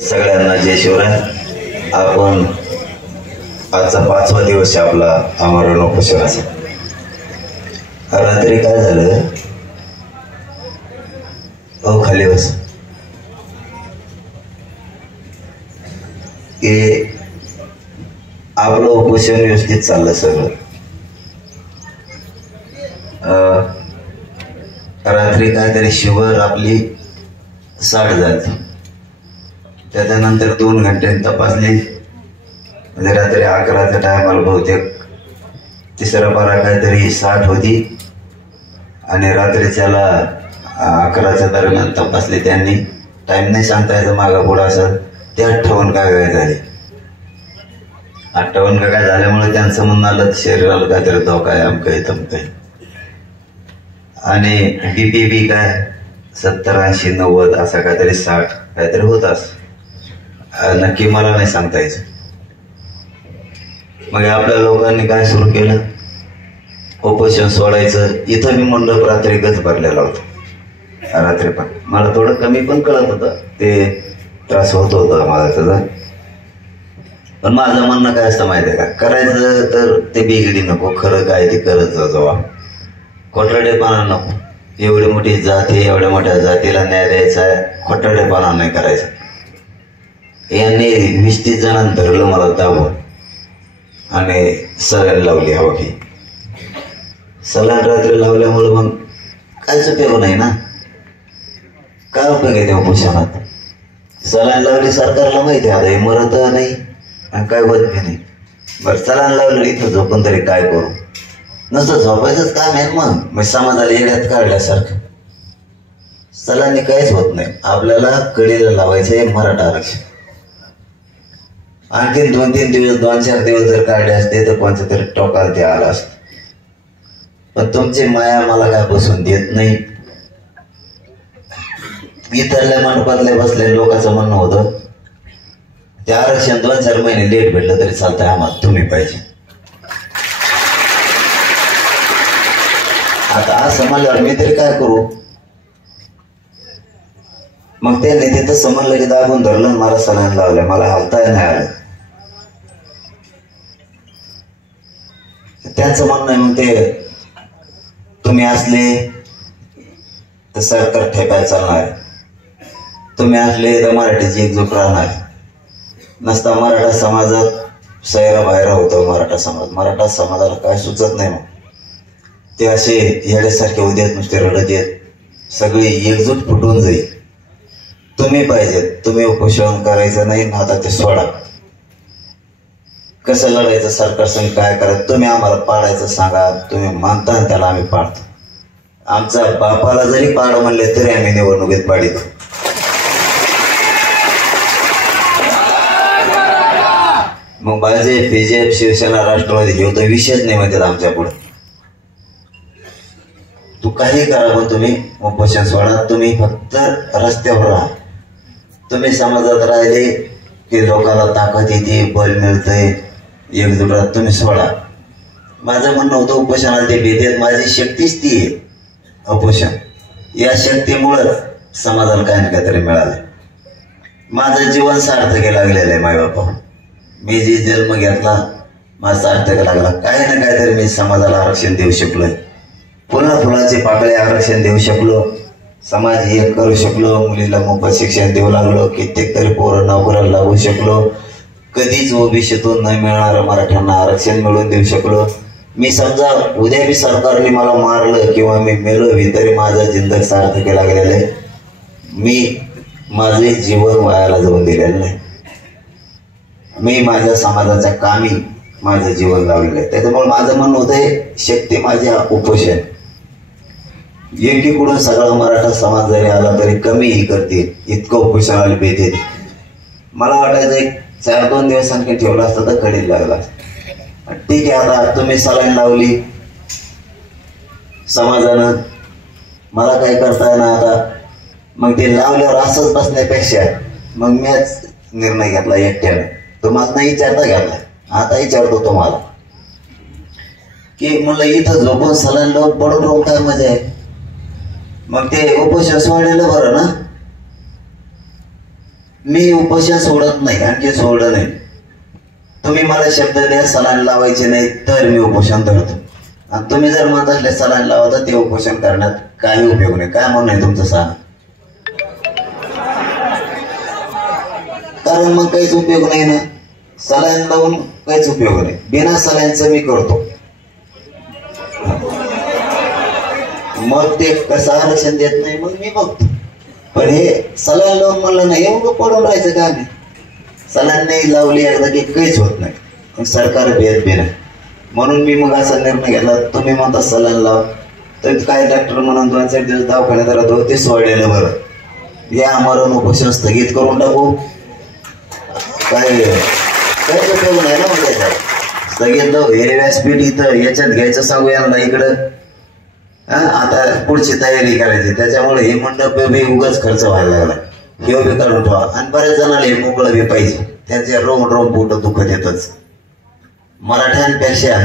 सगळ्यांना जय शिवराय. आपण आजचा 5वा दिवस आहे आपला आमरण उपोषणाचा. रात्री काय झालं, खाली बस, की आपलं उपोषण व्यवस्थित चाललं सगळं. रात्री काहीतरी शुगर आपली 60 झाली. त्याच्यानंतर 2 घंटे तपासली, म्हणजे रात्री 11च्या टायमाला बहुतेक तिसरा पारा काहीतरी 60 होती, आणि रात्रीच्याला 11च्या दरम्यान तपासली त्यांनी. टाइम नाही सांगता यायचं, मागा पुढं असं. ते 58 काय झाले. 58 काय झाल्यामुळे त्यांचं म्हणणं आलं शरीराला काहीतरी धोका आहे, अमकं तमकं. आणि बीपी काय 70, 80, 90 असं काहीतरी 60 काहीतरी होत असं. नक्की मला नाही सांगता यायचं. मग आपल्या लोकांनी काय सुरू केलं, उपोषण सोडायचं. इथं मी म्हणलं रात्री गच भरलेला होता. रात्री पण मला थोडं कमी पण कळत होतं, ते त्रास होत होता मला त्याचा. पण माझं म्हणणं काय असतं माहिती आहे का, करायचं तर ते बिघडी नको, खरं काय ते करत जावा. खोटारडेपणा नको. एवढी मोठी जात आहे, एवढ्या मोठ्या जातीला न्याय द्यायचा आहे, खोटारडेपणा नाही करायचा. यांनी 20-30 जणांना धरलं मला दाबून आणि सलाईन लावली. हवा की सलाईन रात्री लावल्यामुळे मग काहीच उपयोग नाही ना. काय उपयोग आहे त्या उपोषणात? सलाईन लावली, सरकारला माहिती आहे आता हे मरत नाही आणि काय होत नाही. बरं, सलाईन लावलं, इथं झोपून तरी काय करू? नसतं झोपायचंच काम आहे. मग समाजाला येड्यात काढल्यासारखं. सलाईनने काहीच होत नाही. आपल्याला कडीला लावायचे मराठा आरक्षण. आणखी 2-3 दिवस 2-4 दिवस जर काढले असते तर कोणत्या तरी टोकाला ते आला असत. पण तुमची माया मला काय बसून देत नाही. इतरल्या मंडपातल्या बसल्या लोकांचं म्हणणं होतं ते आरक्षण 2-4 महिने लेट भेटलं तरी चालतंय, आम्हाला तुम्ही पाहिजे. आता असं म्हणल्यावर मी तरी काय करू? मग त्यांनी तिथं समजलं की दाबून धरलं, मला सलाईन लावलं, मला हालताय नाही आलं. त्यांचं म्हणणं आहे मग ते तुम्ही असले तर सरकार ठेपायला चालणार, तुम्ही असले तर मराठीची एकजूट राहणार. नसता मराठा समाजात सैरा बाहेर होतो. मराठा समाजाला काय सुचत नाही. मग ते असे येड्यासारखे उद्यात नुसते रडत येत. सगळी एकजूट फुटून जाईल. तुम्ही पाहिजेत. तुम्ही उपोषण करायचं नाही, आता ते सोडा. कसं लढायचं सरकार संग, काय करायचं तुम्ही आम्हाला पाडायचं सांगा. तुम्ही मानता त्याला आम्ही पाडतो. आमचा बापाला जरी पाड म्हणले तरी आम्ही निवडणुकीत पाडितो. मग भाजप, बीजेप, शिवसेना, राष्ट्रवादी हे तर विषयच नाही म्हणतात आमच्या पुढे. तू काही करा पण तुम्ही उपोषण सोडा. तुम्ही फक्त रस्त्यावर राहा. तुम्ही समाजात राहिले की लोकांना ताकद येते, बल मिळतंय, एकजुटात तुम्ही सोडा. माझं म्हणणं होतं उपोषणाला ते भेटेत. माझी शक्तीच ती आहे उपोषण. या शक्तीमुळं समाजाला काही ना काहीतरी मिळालं. माझं जीवन सार्थक लागलेलं आहे. मायबापा मी जे जन्म घेतला माझा सार्थक लागला. काही ना काहीतरी मी समाजाला आरक्षण देऊ शकलोय. पुन्हा फुलाचे पाकळे आरक्षण देऊ शकलो. समाज एक करू शकलो. मुलीला मोफत शिक्षण देऊ लागलो. कित्येक तरी पोरं नोकऱ्याला लागू शकलो. कधीच ओबीसीतून न मिळणारं मराठ्यांना आरक्षण मिळवून देऊ शकलो. मी समजा उद्या बी सरकारने मला मारलं किंवा मी मेलो तरी माझं जिंदग सार्थक लागलेलं आहे. मी माझे जीवन वायाला जाऊन दिलेलं नाही. मी माझ्या समाजाच्या कामी माझं जीवन लावलेलं आहे. त्याच्यामुळे माझं म्हणणं होतंय शक्ती माझी उपोषण. एकीकडून सगळा मराठा समाज जरी आला तरी कमीही करतील इतकं उपोषणाला भेटेल. मला वाटायचं एक 4-2 दिवस आणखी ठेवला असता तर कडील लागला. ठीक आहे, आता तुम्ही सलाईन लावली समाजानं, मला काय करताय ना आता. मग ते लावल्यावर असंच बसण्यापेक्षा मग मीच निर्णय घेतला एकट्याने. तुम्हाला नाही विचारता घेतला, आता विचारतो तुम्हाला की म्हणलं इथं झोपून सलाईन लावून पडून राहून काय मजा आहे. मग ते उपोषण सोडलेलं बरं ना. मी उपोषण सोडत नाही, आणखी सोडलं नाही. तुम्ही मला शब्द द्या सलाईन लावायचे नाही तर मी उपोषण धरतो. आणि तुम्ही जर म्हणत असले सलाईन लावता ते उपोषण करण्यात काही उपयोग नाही. काय म्हणणं आहे तुमचं सांगा. कारण मग काहीच उपयोग नाही ना, सलाईन लावून काहीच उपयोग नाही. बिना सलाईनचं मी करतो. मग ते कसं आरक्षण देत नाही मग मी बघतो. पण हे सलाईन लावून म्हणलं नाही एवढं पडून राहायचं का नाही. सलाईन नाही लावली एकदा की काहीच होत नाही. सरकार भेद नाही. म्हणून मी मग असा निर्णय घेतला. तुम्ही म्हणता सलाईन लाव तर काय डॉक्टर म्हणून 2-4 दिवस दवाखान्यात राहतो ते सोडलेलं बरं. या आमरण उपोषण स्थगित करून टाकू. काय काहीच उपयोग नाही ना म्हणजे स्थगित लाव. हे व्यासपीठ इथं याच्यात घ्यायचं सांगू यांना इकडं. आता पुढची तयारी करायची. त्याच्यामुळे हे मंडप बी उगाच खर्च व्हायला लागला. हे बी काढून ठेवा. आणि बऱ्याच जणांना हे मोकळं बी पाहिजे. त्याचे रोम पोट दुखत येतच. मराठ्यांपेक्षा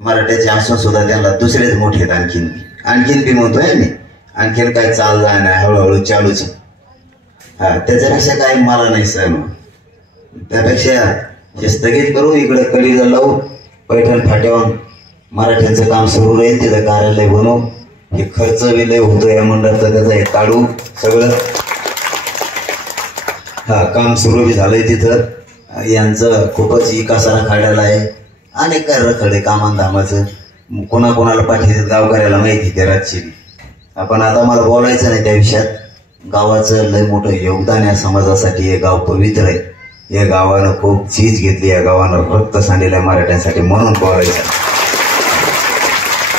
मराठ्याचे असून सुद्धा त्यांना दुसरेच मोठे आहेत. आणखीन बी म्हणतोय मी. आणखीन काय चाल नाही हळूहळू चालूच. त्याच्यापेक्षा काय मला नाही सहन. त्यापेक्षा जे स्थगित करू इकडे कलिजा लावू. पैठण फाट्यावर मराठ्यांचं काम सुरू राहील. तिथं कार्यालय बनवू. हे खर्च बी लय होतो या मंडळाचा त्याचा हे काढू सगळं. काम सुरू बी झालंय तिथं. यांचं खूपच विकासाला काढलेला आहे. अनेक काय रखडे कामांधामाचं कोणाकोणाला पाठवतात गावकऱ्याला माहिती ते रातची. आपण आता मला बोलायचं नाही त्या विषयात. गावाचं लय मोठं योगदान या समाजासाठी. हे गाव पवित्र आहे. या गावानं खूप चीज घेतली. या गावानं रक्त सांडलेलं आहे मराठ्यांसाठी म्हणून बोलायचं.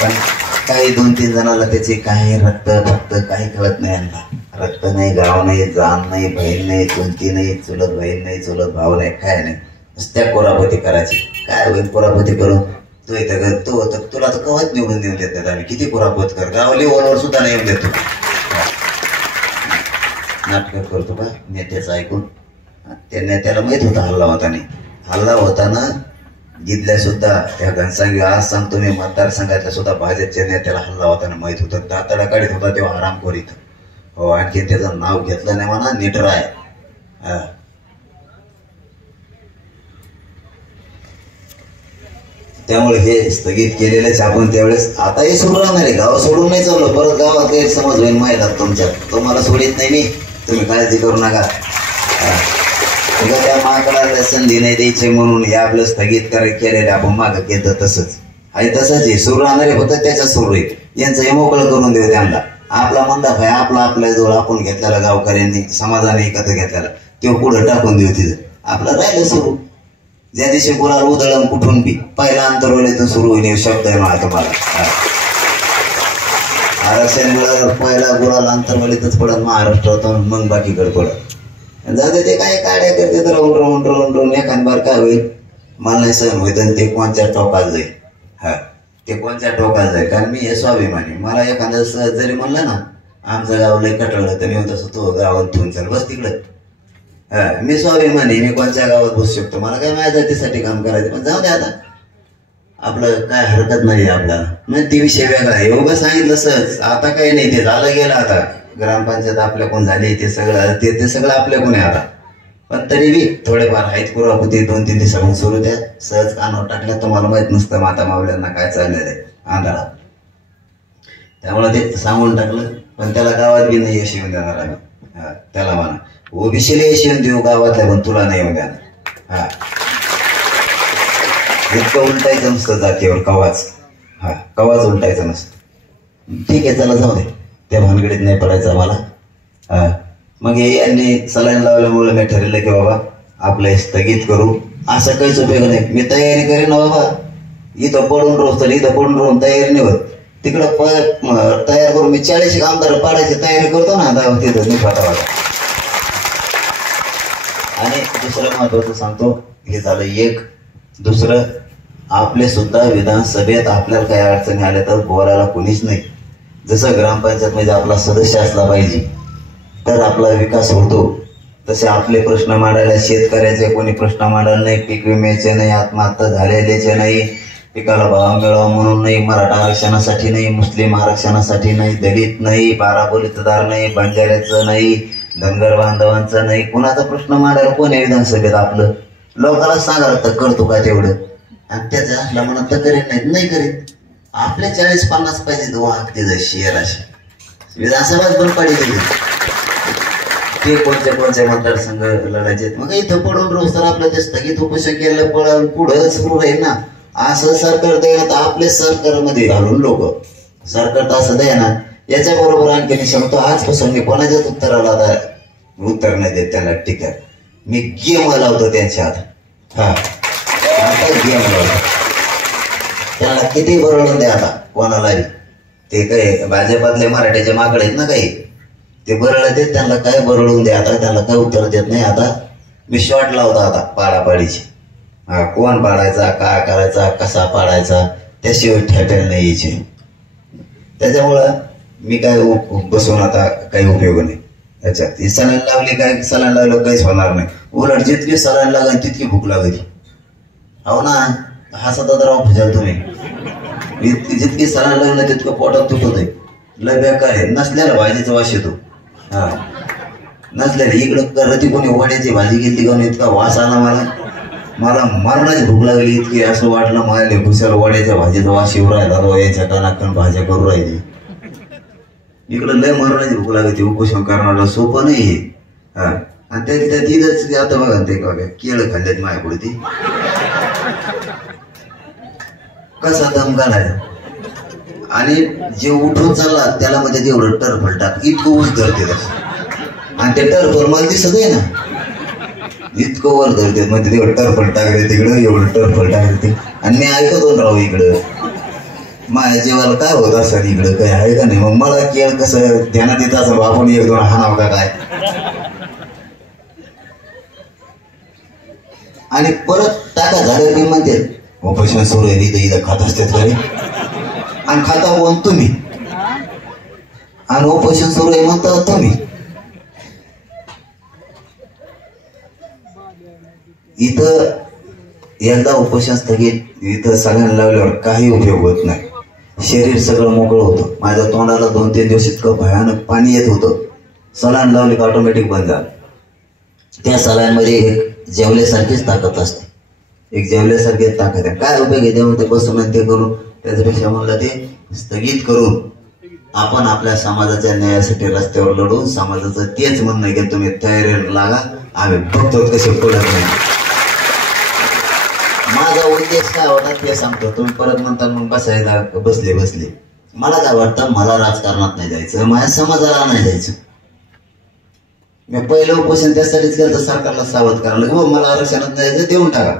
पण काही 2-3 जणाला त्याचे काही रक्त फक्त काही कळत नाही. यांना रक्त नाही, गाव नाही, जाण नाही, बहीण नाही, चुलती नाही, चुलत बहीण नाही, चुलत भाऊ नाही, काय नाही. नुसत्या कोरापती करायची. काय होईल कोरापती करून. तू इथं तुला तर कवच निवडून देऊन देत नाही आम्ही. किती कोरापत कर. गावली ओळवर सुद्धा नाही येऊन देतो. नाटक करतो का नेत्याचं ऐकून. त्या नेत्याला माहित होता हल्ला होताना. हल्ला होताना जिथल्या सुद्धा त्या घनसांगी आज सांगतो मी मतदारसंघातल्या सुद्धा भाजपच्या नेत्याला हल्ला होताना माहित होतं. दाताडा काढीत होता तेव्हा आरामखोर इथं. हो आणखी त्याचं नाव घेतलं नाही म्हणा. नीटर आहे. त्यामुळे हे स्थगित केलेलेच आपण त्यावेळेस. आता हे सुरू राहणार आहे. गाव सोडून नाही चाललो. परत गावात गैरसमज होईल माहिती तुमच्या. तुम्हाला सोडित नाही मी. तुम्ही काळजी करू नका. त्या माकडाला संधी नाही द्यायची म्हणून हे आपलं स्थगित केलेलं आपण मागं केलं तसंच आहे. तसंच हे सुरू राहणार आहे. फक्त त्याच्यात सुरू आहे. यांचं हे मोकळं करून देऊ त्यांना. आपला मंडप आहे आपल्या जवळ आपण घेतलेला गावकऱ्यांनी समाजाने एकत्र घेतलेला तो पुढे टाकून देऊ. तिथं आपलं राहिलं सुरू. ज्या दिवशी गुलाल उधळण कुठून बी पहिला अंतरवलीतून सुरू होईल शब्द आहे मला तुम्हाला. आरक्षण मिळालं पहिला गुलाल अंतरवलीतच पडत महाराष्ट्रातून मग बाकीकडे पडत. जाते ते काय काड्या करते तर राऊंड एखाद बार काय होईल मला नाही सहन होईल. आणि ते कोणत्या टोकात जाईल. ते कोणत्या टोकात जाईल. कारण मी हे स्वाभिमानी. मला एखादं जरी म्हणलं ना आमचं गाव लय कटळलं तर मी तसं तो गावात ठेवून चाल बस तिकडं. मी स्वाभिमानी. मी कोणत्या गावात बसू शकतो. मला काय माझ्या जातीसाठी काम करायचं. पण जाऊ दे आता आपलं काय हरकत नाही आपल्याला. मग ते विषय वेगळा आहे. एवढं सांगितलं सहज. आता काही नाही. ते झालं गेलं. आता ग्रामपंचायत आपल्याकडून झाली. ते सगळं आपल्याकडून आहे आता. पण तरी बी थोडेफार आहेत कुरापुती 2-3 दिवसापासून सुरू द्या. सहज कानावर टाकल्या तुम्हाला माहित नसतं माता मावल्यांना काय चाललेलं आहे अंधारात. त्यामुळे ते सांगून टाकलं. पण त्याला गावात बी नाही यश येऊन देणार आम्ही. त्याला म्हणा ओबीसीला यश येऊन देऊ गावातल्या पण तुला नाही येऊन देणार. इतकं उलटायचं नसतं जातीवर कवाच. कवाच उलटायचं नसतं. ठीक आहे चला जाऊ दे. त्या भानगडीत नाही पडायचं मला. मग हे यांनी सलाईन लावल्यामुळे मी ठरवलं की बाबा आपलं स्थगित करू. असं काहीच उपयोग नाही. मी तयारी करेन ना बाबा. इथं पडून रोज तर इथं पडून राहून तयारी नाही होत. तिकडं तयार करून मी 40 आमदार पाडायची तयारी करतो ना आता तिथं निफाटा वाटा. आणि दुसरं महत्वाचं सांगतो. हे झालं एक. दुसरं आपले सुद्धा विधानसभेत आपल्याला काही अडचणी आल्या तर बोलायला कोणीच नाही. जसं ग्रामपंचायत मध्ये आपला सदस्य असला पाहिजे तर आपला विकास होतो. तसे आपले प्रश्न मांडायला शेतकऱ्याचे कोणी प्रश्न मांडायला नाही. पीक विम्याचे नाही. आत्महत्या झालेल्याचे नाही. पिकाला भाव मिळावा म्हणून नाही. मराठा आरक्षणासाठी नाही. मुस्लिम आरक्षणासाठी नाही. दलित नाही. बाराबोलीतदार नाही. बंजाऱ्याचं नाही. धनगर बांधवांचा नाही, कुणाचा प्रश्न मांडायला कोण आहे विधानसभेत? आपलं लोकांना सांगा तर करतो का तेवढं, आणि त्याच्या असला म्हणत तर करीत नाही करीत. आपले 40-50 पाहिजे वाहक ते शेअर असे विधानसभाच बंद पाडली ते कोणत्या मतदारसंघ लढायचे. मग इथं पडून रोज तर आपलं ते स्थगित उपोषण केलं पडून पुढं सुरू राहील ना. असं सरकार द्यायला तर आपले सरकारमध्ये घालून लोक सरकार तर असं द्यायना. याच्या बरोबर आणखी सांगतो, आजपासून मी कोणाच्याच उत्तराला उत्तर नाही देत त्यांना टीका. मी गेम लावतो त्यांच्या हात. हा आता गेम लावतो त्यांना किती बरोबर द्या. आता कोणालाही ते काही भाजपातले मराठ्याचे माकडे आहेत ना काही, ते बरळ देत त्यांना काय बरळून द्या. आता त्यांना काय उत्तर देत नाही. आता मी शॉर्ट लावतो आता पाडापाडीची. हा कोण पाडायचा, काय करायचा, कसा पाडायचा, त्याशिवाय ठेपेल नाही यायचे. त्याच्यामुळं मी काय बसून आता काही उपयोग नाही याच्यात. ही सलाईन लावली काय, सलाईन लावलं काहीच होणार नाही. उलट जितकी सलाईन लागेल तितकी भूक लागली. हो ना, हसत राव भुजाल तुम्ही. जितकी सलाईन लागलं तितकं पोटात तुटत आहे. लय बेकार आहे. नसल्याला भाजीचा वास येतो. हा नसल्याला इकडं करती कोणी वड्याची भाजी घेतली का इतका वास आला मला मरणाची भूक लागली इतकी. असं वाटलं मला भुसाला वड्याच्या भाजीचा वास येऊ राहिला. याच्या कानाकन भाज्या करू राहिली. इकडं लय मरणाची भूक लागली. उपोषण करणारा सोपं नाही. हा आणि त्यात तिथंच आता बघा ते बघा केळं खाल्ल्यात माझ्यापुढे ती कसा दम घालायचा. आणि जे उठून चालला त्याला मध्ये तेवढं टरफल टाक इतकं ऊस धरते आणि ते टरफल मला दिसत आहे ना इतकं वर धरते. म्हणजे तेवढं टरफल टाकले तिकडं, एवढं टरफल टाकले ते. आणि मी ऐकतो राहू इकडं माझ्या जेवायला काय होत असं इकडं काय आहे का नाही. मग मला केळ कसं ध्यानात येत असं आपण 1-2 हाणाव का काय. आणि परत टाका झालं की म्हणते ऑपरेशन सुरू आहे इथं खात असते घरी आणि खाता कोण तुम्ही आणि ऑपरेशन सुरू आहे म्हणता तुम्ही. इथं एकदा उपोषण स्थगित इथं सगळ्यांना लावल्यावर काही उपयोग होत नाही. शरीर सगळं मोकळं होतं. माझ्या तोंडाला 2-3 दिवस इतकं भयानक पाणी येत होतं. सलाईन लावली का ऑटोमॅटिक बंद झालं. त्या सलाईनमध्ये एक जेवल्यासारखीच ताकद असते. एक जेवल्यासारखीच ताकद आहे. काय उपयोग आहे तेव्हा ते बसून ते करून. त्याच्यापेक्षा म्हणलं ते स्थगित करून आपण आपल्या समाजाच्या न्यायासाठी रस्त्यावर लढू. समाजाचं तेच म्हणणं आहे की तुम्ही तयारीला लागा, आम्ही बघतो कसे पडत नाही. माझा उद्देश काय होता ते सांगतो. तुम्ही परत म्हणता मग बसायला बसले. मला काय वाटतं, मला राजकारणात नाही जायचं, माझ्या समाजाला नाही जायचं. मी पहिलं उपोषण त्यासाठीच केलं सरकारला सावध करायला की मला आरक्षणात नाही जायचं, देऊन टाका.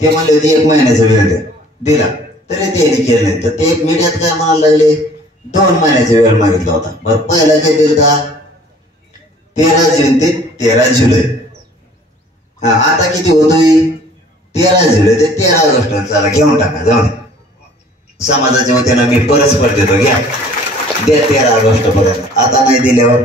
ते म्हणले होते 1 महिन्याचा वेळ द्या, दिला तरी ते केलं नाही. तर ते मीडियात काय म्हणायला लागले 2 महिन्याचा वेळ मागितला होता. बरं पहिला काय दिला 13 जून ते 13 जुलै. हा आता किती होतोय 13 जुलै ते 13 ऑगस्ट. चला घेऊन टाका, जाऊन समाजाच्या वतीनं मी परस्पर देतो, घ्या द्या 13 ऑगस्ट पर्यंत. आता नाही दिल्यावर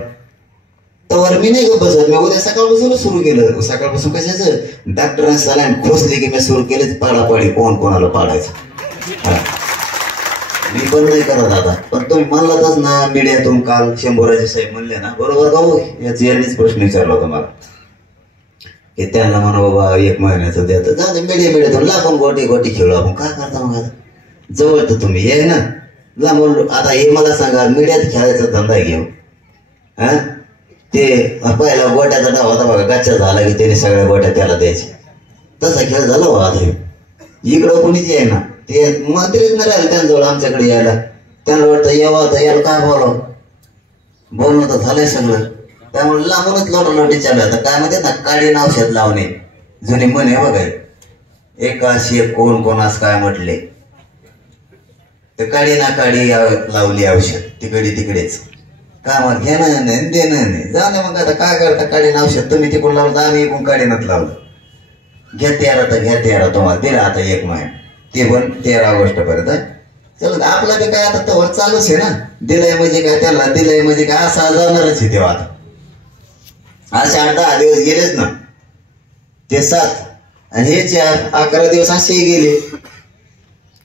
तर मी नाही बसत. मी उद्या सकाळपासून सुरू केलं. सकाळपासून कशाचं डॉक्टरांनी सलाईन खोसली की मी सुरू केले पाडापाडी कोण कोणाला पाडायचं. मी पण नाही करत आता. पण तुम्ही म्हणलातच ना मीडियातून काल शंभूराजे साहेब म्हणले ना, बरोबर का हो, यांनीच प्रश्न विचारला होता मला की त्यांना म्हणा बाबा 1 महिन्याचं द्या. जा मीडियातून आपण गोटी खेळू. आपण काय करता मग आता जवळ तर तुम्ही हे ना लांबून. आता हे मला सांगा मीडियात खेळायचा धंदा घेऊ. हा ते पहिला गोट्याचा डाव होता बघा, गच्चा झाला की त्याने सगळ्या गोट्या त्याला द्यायच्या. तसा खेळ झाला बघा. आता इकडं कोणीच आहे ना, ते मंत्रीच नाही राहिले त्यांच्याजवळ आमच्याकडे यायला. त्यांना वाटतं यावं तर याला काय बोलणं तर झालंय सगळं. त्यामुळे लांबूनच लोटालोटी चालू. आता काय म्हणते ना काळीन औषध लावणे जुनी म्हणे बघा. एकाशी कोण कोणास काय म्हटले ते काळी ना काळी लावली औषध तिकडेच. काय मग घेणं नाही देणं नाही जाऊ नये. मग आता काय करता काळीन औषध तुम्ही तिकडून लावलं आम्ही इकडून काळीनच लावलं. घ्या 13 तुम्हाला दिला आता 1 महिना. ते पण 13 ऑगस्ट पर्यंत. चला आपला ते काय आता तवर चालूच आहे ना. दिलंय म्हणजे काय त्याला दिलंय म्हणजे काय असं जाणारच आहे तेव्हा. आता असे 8-10 दिवस गेलेच ना. ते 7 आणि हे 4-11 दिवस असेही गेले.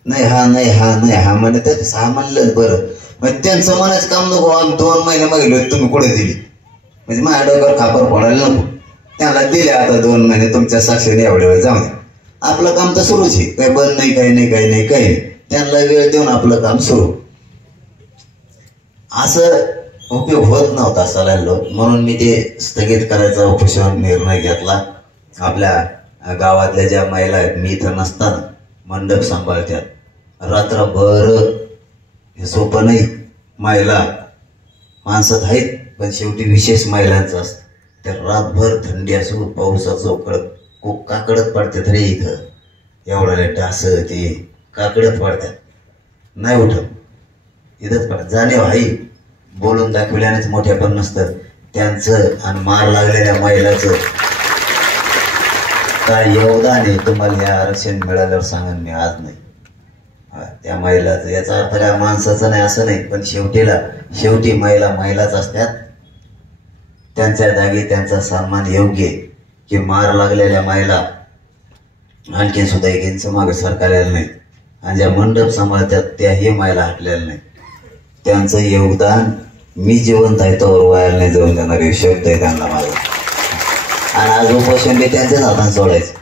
नाही हा म्हणजे त्याच 6 म्हणलं बरं. मग त्यांचं मनाच काम नको. 2 महिने मागले तुम्ही कुठे दिली म्हणजे माझ्या डोक्यावर खापर पडायला नको. त्याला दिले आता 2 महिने तुमच्या साक्षीने एवढ्या वेळ जाऊ द्या. आपलं काम तर सुरूच आहे, काही बंद नाही, काही नाही. त्यांना वेळ देऊन आपलं काम सुरू. असं उपयोग होत नव्हता सलाईन, म्हणून मी ते स्थगित करायचा उपोषण निर्णय घेतला. आपल्या गावातल्या ज्या महिला आहेत, मी इथं नसताना मंडप सांभाळतात, रात्रभर हे सोपं नाही. महिला माणसात आहेत, पण शेवटी विशेष महिलांचं असतं. त्या रातभर थंडी असो पाऊस असो काकडत पडतात रे. इथं एवढा लेट असं ते काकडत पडतात, नाही उठत, इथंच पडतात. जाणीव आहे, बोलून दाखवल्यानेच मोठ्या पण नसतं. त्यांचं आणि मार लागलेल्या महिलाचं काय योगदान आहे तुम्हाला हे आरक्षण मिळाल्यावर सांगेन मी आज नाही. त्या महिलाचं, याचा अर्थ काय माणसाचं नाही असं नाही, पण शेवटी महिलाच असतात. त्यांच्या जागी त्यांचा सन्मान योग्य आहे की मार लागलेल्या महिला आणखी सुद्धा एकींच मागे सरकारला नाही, आणि ज्या मंडप सांभाळतात त्याही महिला हटलेल्या नाही. त्यांचं योगदान मी जिवंत आहे तोवर वायाला नाही जाऊन देणार हे शब्द आहे त्यांना माझा. आणि आज उपोषण बी त्यांच्याच हातात सोडायचं.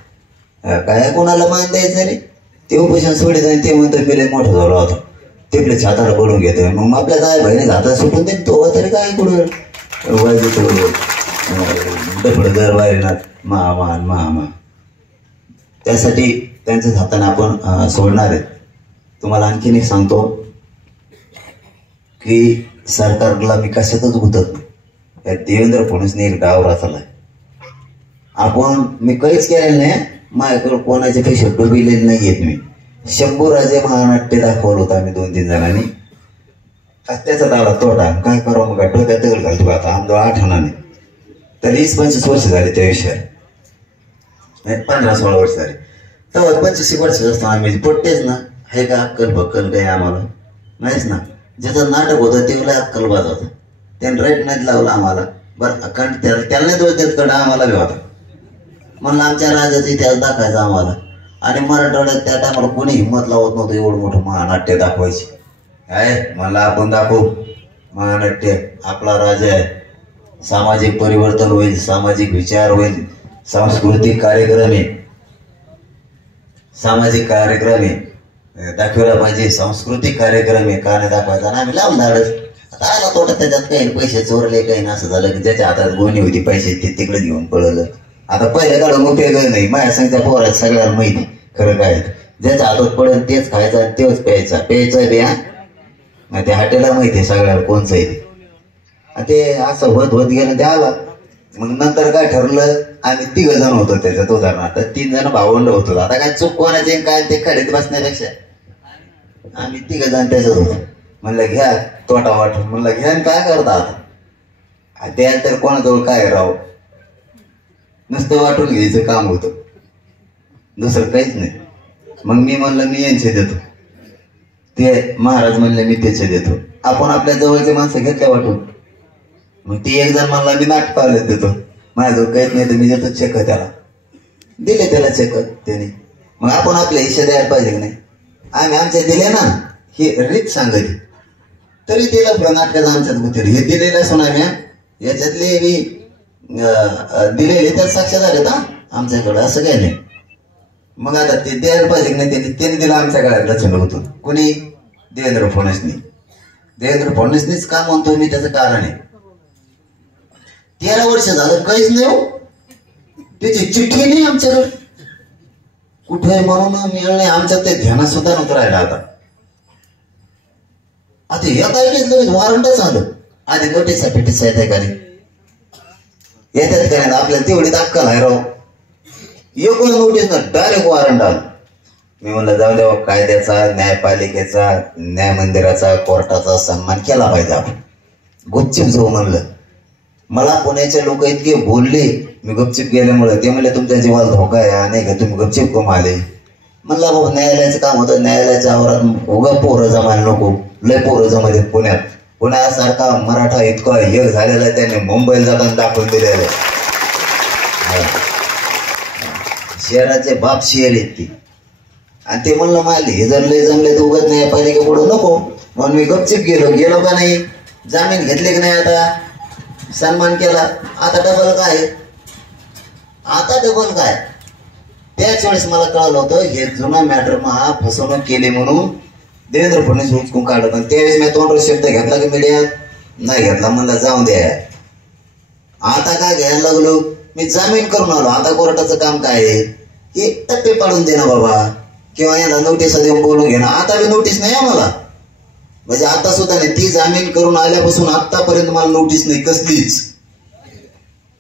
काय कोणाला मान द्यायचं रे? ते उपोषण सोडायचं आणि ते म्हणतात मी मोठा झाला होता, तिकडे छाताला पडून घेतोय. मग आपल्या काय बहिणी हातात सुटून दे तो तरी काय कुठं दर बाहेरनाथ मा. त्यासाठी त्यांच्याच हाताने आपण सोडणार आहेत. तुम्हाला आणखीन एक सांगतो की सरकारला मी कशातच गुतत नाही. देवेंद्र फडणवीसने एक डाव रचलाय. मी काहीच केलेलं नाही, माझ्याकडे कोणाचे पैसे डुबिलेले नाही आहेत. मी 100 राजे महानाट्य दाखवलं होतं आम्ही 2-3 जणांनी. त्याचा दाडा तोटा काय करावं, मग डोक्यात दगड घालतो आता आमचं आठवणाने. तर 20-25 वर्ष झाले त्या विषयाला, 15-16 वर्ष झाले. तेव्हा 25 वर्ष असताना आम्ही पटतेच ना, हे का अक्कल भक्कल काही आम्हाला नाहीच ना. ज्याचं नाटक होतं तेवढा अक्कलबाज होता, त्याने राईट नाहीत लावलं आम्हाला. बरं त्याला दोष देत कडा आम्हाला बी होता. म्हणलं आमच्या राजाचा इतिहास दाखवायचा आम्हाला. आणि मराठवाड्यात त्या टायमाला कोणी हिंमत लावत नव्हतं एवढं मोठं महानाट्य दाखवायची. काय मला आपण दाखवू महानाट्य, आपला राजा आहे, सामाजिक परिवर्तन होईल, सामाजिक विचार होईल, सांस्कृतिक कार्यक्रम आहे, सामाजिक कार्यक्रम आहे दाखवायला पाहिजे, सांस्कृतिक कार्यक्रम आहे का नाही दाखवायचा. ना आम्ही लावून धाडच. आता आला तोटा त्याच्यात, काही पैसे चोरले, काही असं झालं की ज्याच्या हातात गोणी होती पैसे ते तिकडे घेऊन पळलं. आता पहिल्या काढून उपयोग नाही. माझ्या सांगत्या पोरात सगळ्याला माहिती खरं काय, ज्याच्या हातात पडेल तेच खायचा आणि तेच प्यायचं बिया. ते हॉटेलला माहिती आहे सगळ्याला कोणचं आहे ते. असं होत गेलं ते आला. मग नंतर काय ठरलं, आम्ही 3 जण होतो त्याच्यात. उदाहरणार्थ 3 जण भावंड होतो. आता काय चूक कोणाचे काय ते खडीत बसण्यापेक्षा आम्ही 3 जण त्याच्यात होतो. म्हणलं घ्या तोटा वाटून. म्हणलं घ्या काय करता आता त्यानंतर कोणाजवळ काय राहू, नुसतं वाटून घ्यायचं काम होतं, दुसरं काहीच नाही. मग मी म्हणलं मी यांचे देतो, ते महाराज म्हणले मी त्याचे देतो. आपण आपल्या जवळचे माणसं घेतल्या वाटून. मग ती 1 जण म्हणला मी नाटकावले देतो, माझ्याजवळ काहीच नाही तर मी देतो चेक. त्याला दिले, त्याला चेक त्याने. मग आपण आपले हिस्से द्यायला पाहिजे की नाही. आम्ही आमचे दिले ना, ही रीत सांगायची तरी दिलं नाटकाचं आमच्यात गुतेर. हे दिलेलं असून आम्ही याच्यातले बी दिलेले त्यात साक्षात आले ना आमच्याकडं, असं काही नाही. मग आता ते द्यायला पाहिजे की नाही. त्यांनी दिलं आमच्या काळात रचना होतं. कोणी? देवेंद्र फडणवीसनी. देवेंद्र फडणवीसनीच का म्हणतो मी, त्याचं कारण आहे 13 वर्ष झालं काहीच नाही हो. त्याची चिठ्ठी नाही आमच्याकडे कुठे म्हणून मिळलं नाही. आमच्यात ते ध्यानात सुद्धा नव्हतं राहिलं. आता येता लगेच वॉरंटच आलं. आधी नोटीस पिटीस येत आहे का नाही, येतात का नाही आपल्याला तेवढी अक्कल आहे राव. एक नोटीस ना डायरेक्ट वॉरंट आलं. मी म्हणलं जाऊ द्या, कायद्याचा, न्यायपालिकेचा, न्याय मंदिराचा, कोर्टाचा सन्मान केला पाहिजे आपण. गुपचिप जाऊ म्हणलं. मला पुण्याचे लोक इतके बोलले मी गुपचिप गेल्यामुळे. ते म्हणले तुमच्या जीवाला धोका आहे नाही का, तुम्ही गुपचिप कम आले. म्हणलं बाबा न्यायालयाचं काम होतं, न्यायालयाच्या आवारात उगा पोरं जमायला नको. लय पोरं जमायचे पुण्यात. पुण्यासारखा मराठा इतका एक झालेला आहे, त्याने मुंबईला जाताना दाखवून दिलेलं आहे. शहराचे बाप शेर आहेत ती. आणि ते म्हणलं मारले हे जमले तर उगत नाही पाहिजे पुढं नको. म्हणून मी गपचिप गेलो का नाही, जामीन घेतले की नाही. आता सन्मान केला, आता डबल काय? आता डबल काय? त्याच वेळेस मला कळलं होतं हे जुना मॅटर महा फसवणूक केली म्हणून देवेंद्र फडणवीस उचकून काढलं. पण त्यावेळेस मी तोंडावर शब्द घेतला की मीडियात नाही घेतला, म्हणलं जाऊन द्या. आता काय घ्यायला लागलो, मी जामीन करून आलो. आता कोर्टाचं काम काय आहे? हे टप्पे पाडून देणं बाबा, किंवा याला नोटीस देऊन बोलून घेणं. आता बी नोटीस नाही आम्हाला, म्हणजे आता सुद्धा नाही. ती जामीन करून आल्यापासून आतापर्यंत मला नोटीस नाही कसलीच.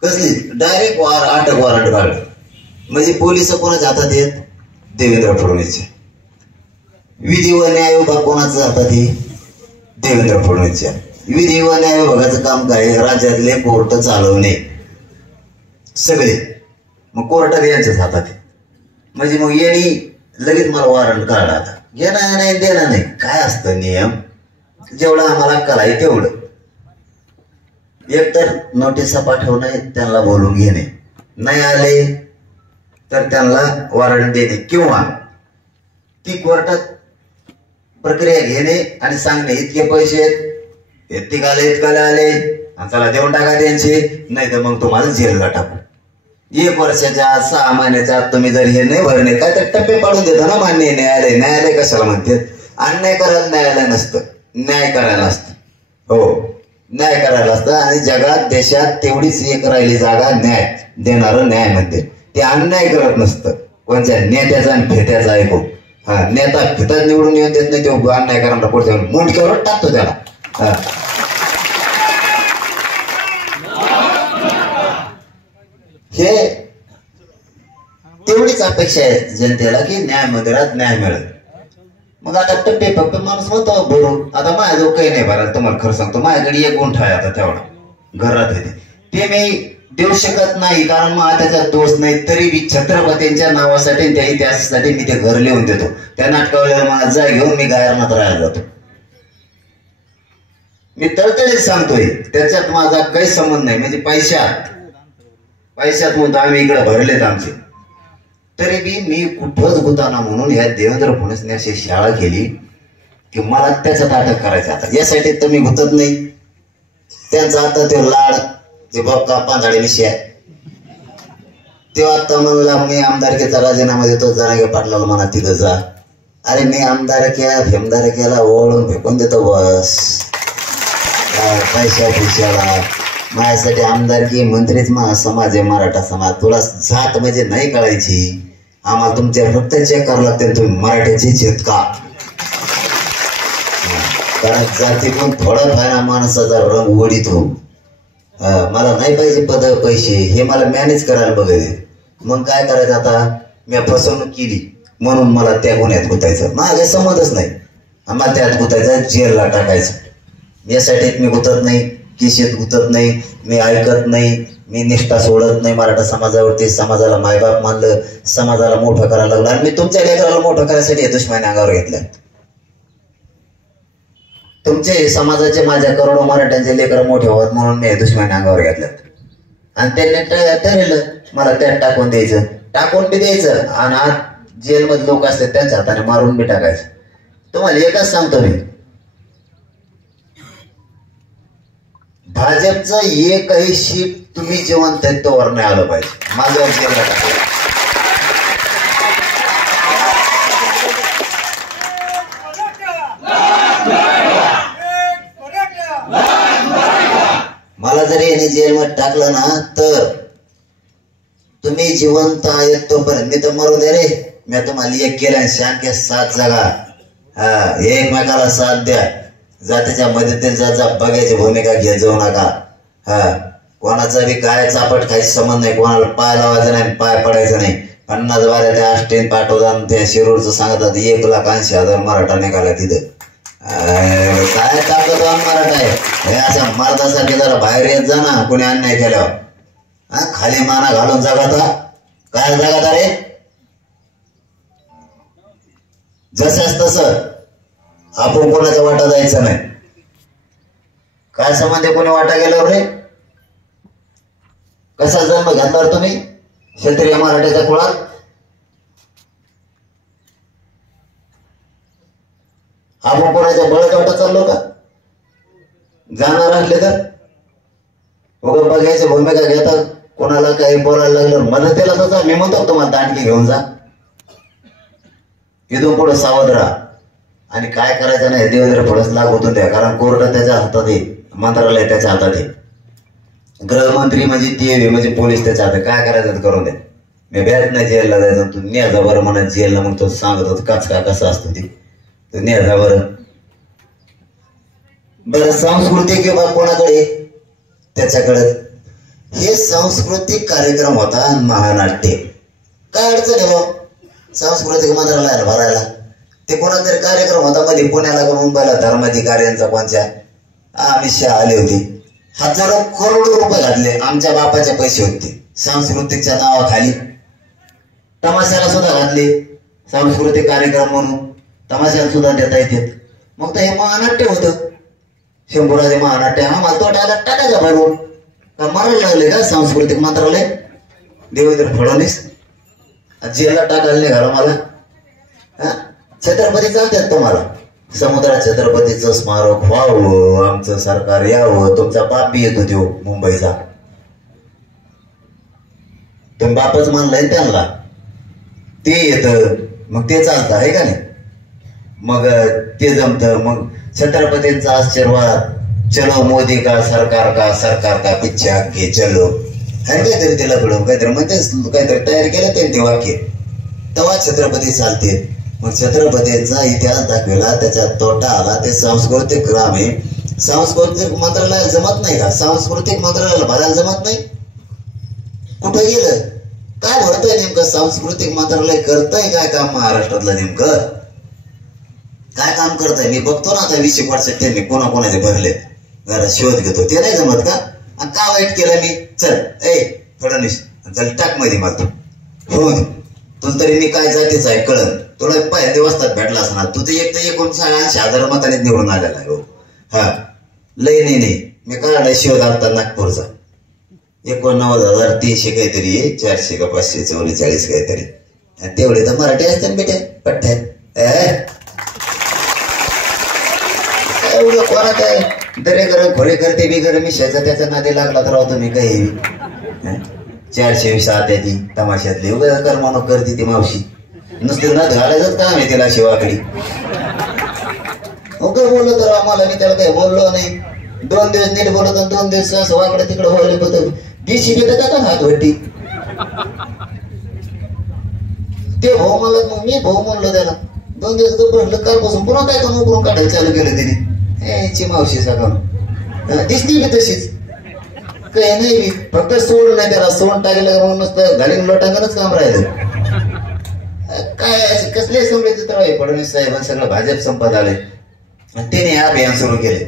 डायरेक्ट अटक वॉरंट काढलं. म्हणजे पोलिस कोणाच्या हातात आहेत? देवेंद्र फडणवीसच्या. विधी व न्याय विभाग कोणाच्या हातात आहे? देवेंद्र फडणवीसच्या. विधी व न्याय विभागाचं काम काय? राज्यातले कोर्ट चालवणे सगळे. मग कोर्टात यांच्याच हातात आहे. म्हणजे मग यांनी लगेच मला वॉरंट काढला. आता घेणं नाही देणं नाही, काय असतं नियम, जेवढं आम्हाला करायचं तेवढं. एकतर नोटिसा पाठवणे, त्यांना बोलून घेणे, नाही आले तर त्यांना वॉरंट देणे, किंवा ती कोर्टात प्रक्रिया घेणे आणि सांगणे इतके पैसे इतकाले आले, चला देऊन टाका त्यांचे, नाही तर मग तुम्हाला जेलला टाकू. 1 वर्षाच्या 6 महिन्याच्या आत तुम्ही जर हे नाही भरणे, काय तर टप्पे पाडून देता ना मान्य न्यायालय. न्यायालय कशाला म्हणते? अन्याय करायला न्यायालय नसतं, न्याय करायला असतं. हो, न्याय करायला असतं. आणि जगात देशात तेवढीच एक राहिली जागा न्याय देणारं न्याय म्हणते. ते अन्याय करत नसतं, कोणत्या नेत्याचा आणि फेत्याचा ऐकू. हा, नेता फेतात निवडून येऊन देत नाही, तो अन्याय करायला पुढच्या मुंडक्यावर टाकतो त्याला. हे तेवढीच अपेक्षा आहे जनतेला की न्याय मंदिरात न्याय मिळेल. मग आता टप्पे फक्त माणूस म्हणतो भरून. आता माझ्याजवळ काही नाही भरायला, तुम्हाला खरं सांगतो. माझ्याकडे 1 गुंठा आहे आता तेवढा घरात आहे, ते मी देऊ शकत नाही, कारण मग त्याच्यात दोष नाही. तरी मी छत्रपतींच्या नावासाठी त्या इतिहासासाठी मी ते घर लिहून देतो. त्या नाटकावर मला जा घेऊन मी गायरनात राहायला जातो. मी तळतळीत सांगतोय, त्याच्यात माझा काही संबंध नाही. म्हणजे पैशात म्हणतो आम्ही इकडे भरलेत आमचे, तरी बी मी कुठंच गुताना म्हणून या देवेंद्र फडणवीसने अशी शाळा केली की मला त्याच्यात अटक करायचं. आता यासाठी तर मी गुतत नाही. त्यांचा आता ते लाड, ते बक्का पांधाडे विषय, तेव्हा आता म्हणला मी आमदारकीचा राजीनामा देतो, जरांगे पाटलाला म्हणा तिथं जा. अरे मी आमदारकीला ओळून फेकून देतो बस. पैशाला माझ्यासाठी आमदारकी, मंत्रीच समाज आहे, मराठा समाज. तुला जात म्हणजे नाही कळायची, आम्हाला तुमच्या फक्त चेक करावं लागते तुम्ही मराठ्याचीच आहेत का. कारण जातीतून थोडा फायदा माणसाचा रंग ओढितो. मला नाही पाहिजे पद पैसे, हे मला मॅनेज करायला बघायचे. मग काय करायचं? आता मी फसवणूक केली म्हणून मला त्या गुन्ह्यात गुतायचं, माझा संबंधच नाही. आम्हाला त्यात गुतायचं, जेलला टाकायचं. यासाठी मी गुतत नाही, किशीत गुतत नाही, मी ऐकत नाही, मी निष्ठा सोडत नाही मराठा समाजावरती. समाजाला मायबाप मानलं, समाजाला मोठं करायला लागलं. आणि मी तुमच्या लेकराला मोठं करायसाठी दुश्मनी अंगावर घेतल्या. तुमचे समाजाचे, माझ्या करोडो मराठ्यांचे लेकर मोठे होत म्हणून मी दुश्मनी अंगावर घेतल्यात. आणि त्यांनी ठरवलं मला त्यात टाकून द्यायचं, टाकून बी द्यायचं. आणि आज जेलमध्ये लोक असतात त्यांच्या हाताने मारून बी टाकायचं. तुम्हाला एकच सांगतो मी, भाजपचं एकही शीट तुम्ही जिवंत आहेत तोवर नाही आलं पाहिजे. माझं जेलला टाकलं. मला जरी याने जेलमध्ये टाकलं ना तर तुम्ही जिवंत आहेत तोपर्यंत, मी तर मरू दे रे. मी तुम्हाला एक केलं, शांती 7 जागा. एकमेकाला साथ द्या, जातीच्या मदतीने जा, बघायची भूमिका घेत जाऊ नका. कोणाचा बी काय चापट खायचा संबंध नाही, कोणाला पाय लावायचा नाही, पाय पडायचं नाही. 50 बाऱ्या त्या आष्टीन पाठवतात, त्या शिरूरचं सांगतात 1,80,000 मराठा निघाला तिथं. काय ताकदवान मराठा आहे हे. असं मराठासाठी जरा बाहेर येत जा ना कोणी अन्याय केल्यावर. खाली माना घालून जगाता, काय जगाता रे? जसंच तसं आपण कोणाच्या वाटा जायचं नाही. काय संबंध कोणी वाटा गेल्यावर रे? कसा जन्म घातला तुम्ही क्षत्रिय मराठ्याच्या कुळात? आपण कोणाच्या बळच वाटा चाललो का? जाणार असले तर उगा बघायची भूमिका घेतात, कोणाला काही बोलायला लागलं मदतीला तसा मी म्हणतो तुम्हाला दांडकी घेऊन जा, इथून पुढे सावध राहा. आणि काय करायचं नाही देवेंद्र फडणवीस लागू होतो त्या, कारण कोर्ट त्याच्या हातात आहे, मंत्रालय त्याच्या हातात आहे, गृहमंत्री म्हणजे ती म्हणजे पोलीस त्याच्या हातात, काय करायचं करून दे. मी बॅट नाही जेलला जायचं, तू न्याजा बरं म्हणत जेलला, मग तो सांगत होत काच का कसं असतं ते, तू न्याजा बरं. बरं सांस्कृतिक किंवा कोणाकडे त्याच्याकडे हे सांस्कृतिक कार्यक्रम होता महानाट्य. काय अडचण आहे भाऊ सांस्कृतिक मंत्रालयाला भरायला? ते कोणातरी कार्यक्रम होता मध्ये पुण्याला का मुंबईला धर्माधिकाऱ्यांचा कोणत्या अमित शहा आले होते, हजारो करोडो रुपये घातले, आमच्या बापाचे पैसे होते सांस्कृतिकच्या नावाखाली. तमाशाला सुद्धा घातले सांस्कृतिक कार्यक्रम म्हणून, तमाशाला सुद्धा देता येतात. मग तर हे महानाट्य होतं, शंभूराजे महानाट्य. आम्हाला तो टाकायचा भरून का मारायला लागले का सांस्कृतिक मंत्रालय? देवेंद्र फडणवीस जेलला टाकायला निघाला मला. छत्रपती चालतात तुम्हाला, समुद्रात छत्रपतीचं स्मारक व्हावं, आमचं सरकार यावं, तुमचा बाप बी येतो तो मुंबईचा, तुम्ही बापच मानलाय त्यांना, ते येतं मग ते चालतं आहे का नाही? मग ते जमतं. मग छत्रपतींचा आशीर्वाद, चलो मोदी का सरकार का पिच्छा घे चलो, आहे काहीतरी त्याला कडून काहीतरी म्हणते, काहीतरी तयार केलं त्यांनी ते वाक्य, तेव्हा छत्रपती चालते. मग छत्रपतींचा इतिहास दाखवला, त्याचा तोटा आला. ते सांस्कृतिक ग्राम आहे, सांस्कृतिक मंत्रालयाला जमत नाही का? सांस्कृतिक मंत्रालयाला भरायला जमत नाही? कुठं गेलं? काय भरतंय नेमकं सांस्कृतिक मंत्रालय? करतंय काय काम महाराष्ट्रातलं नेमकं? काय काम करताय? मी बघतो ना आता 20 वर्ष त्यांनी कोणाकोणाचे भरले, जरा शोध घेतो. ते नाही जमत का? आणि का वाईट केलं मी? चल ए फडणवीस चल टाक मध्ये मात्र हो, तुला तरी मी काय जातीच आहे कळण, तुला पहिल्या दिवसात भेटला असणार. तू तर एक तर 89,000 मताने निवडून आलेला आहे. हो हा लय नाही मी काढलाय शोध आता नागपूरचा 89,300 काहीतरी, 400 का 544 काहीतरी, आणि तेवढे तर मराठी असतात बेटे पठ्ठ्या. एवढं कोणा काय दरे कर खोरे करते बी कर, मी शेजा त्याच्या नादी लागला तर राहतो मी काही 407 ती तमाशातली उगा करमानो करते ती मावशी, नुसते नथ घालायचंच काम आहे तिला शिवाकडी. उगा बोललो तर आम्हाला, मी त्याला काही बोललो नाही. 2 दिवस नीट बोलत, 2 दिवस असं वाकडं तिकडं बोलले होतं. दिशी घेत का हात वरती ते भाऊ मला, मग मी भाऊ म्हणलो त्याला. 2 दिवस भरलं कालपासून पुन्हा काय काम उकरून काढायला चालू केलं तिने. ची मावशी सगळं दिसली मी तशीच काही नाही, फक्त सोड नाही त्याला, सोड टाकलं मग नुसतं घालीन लोटांगणच काम राहिलं. काय कसले समजायचं तर फडणवीस साहेब सगळं भाजप संपत आले. त्याने अभियान सुरू केले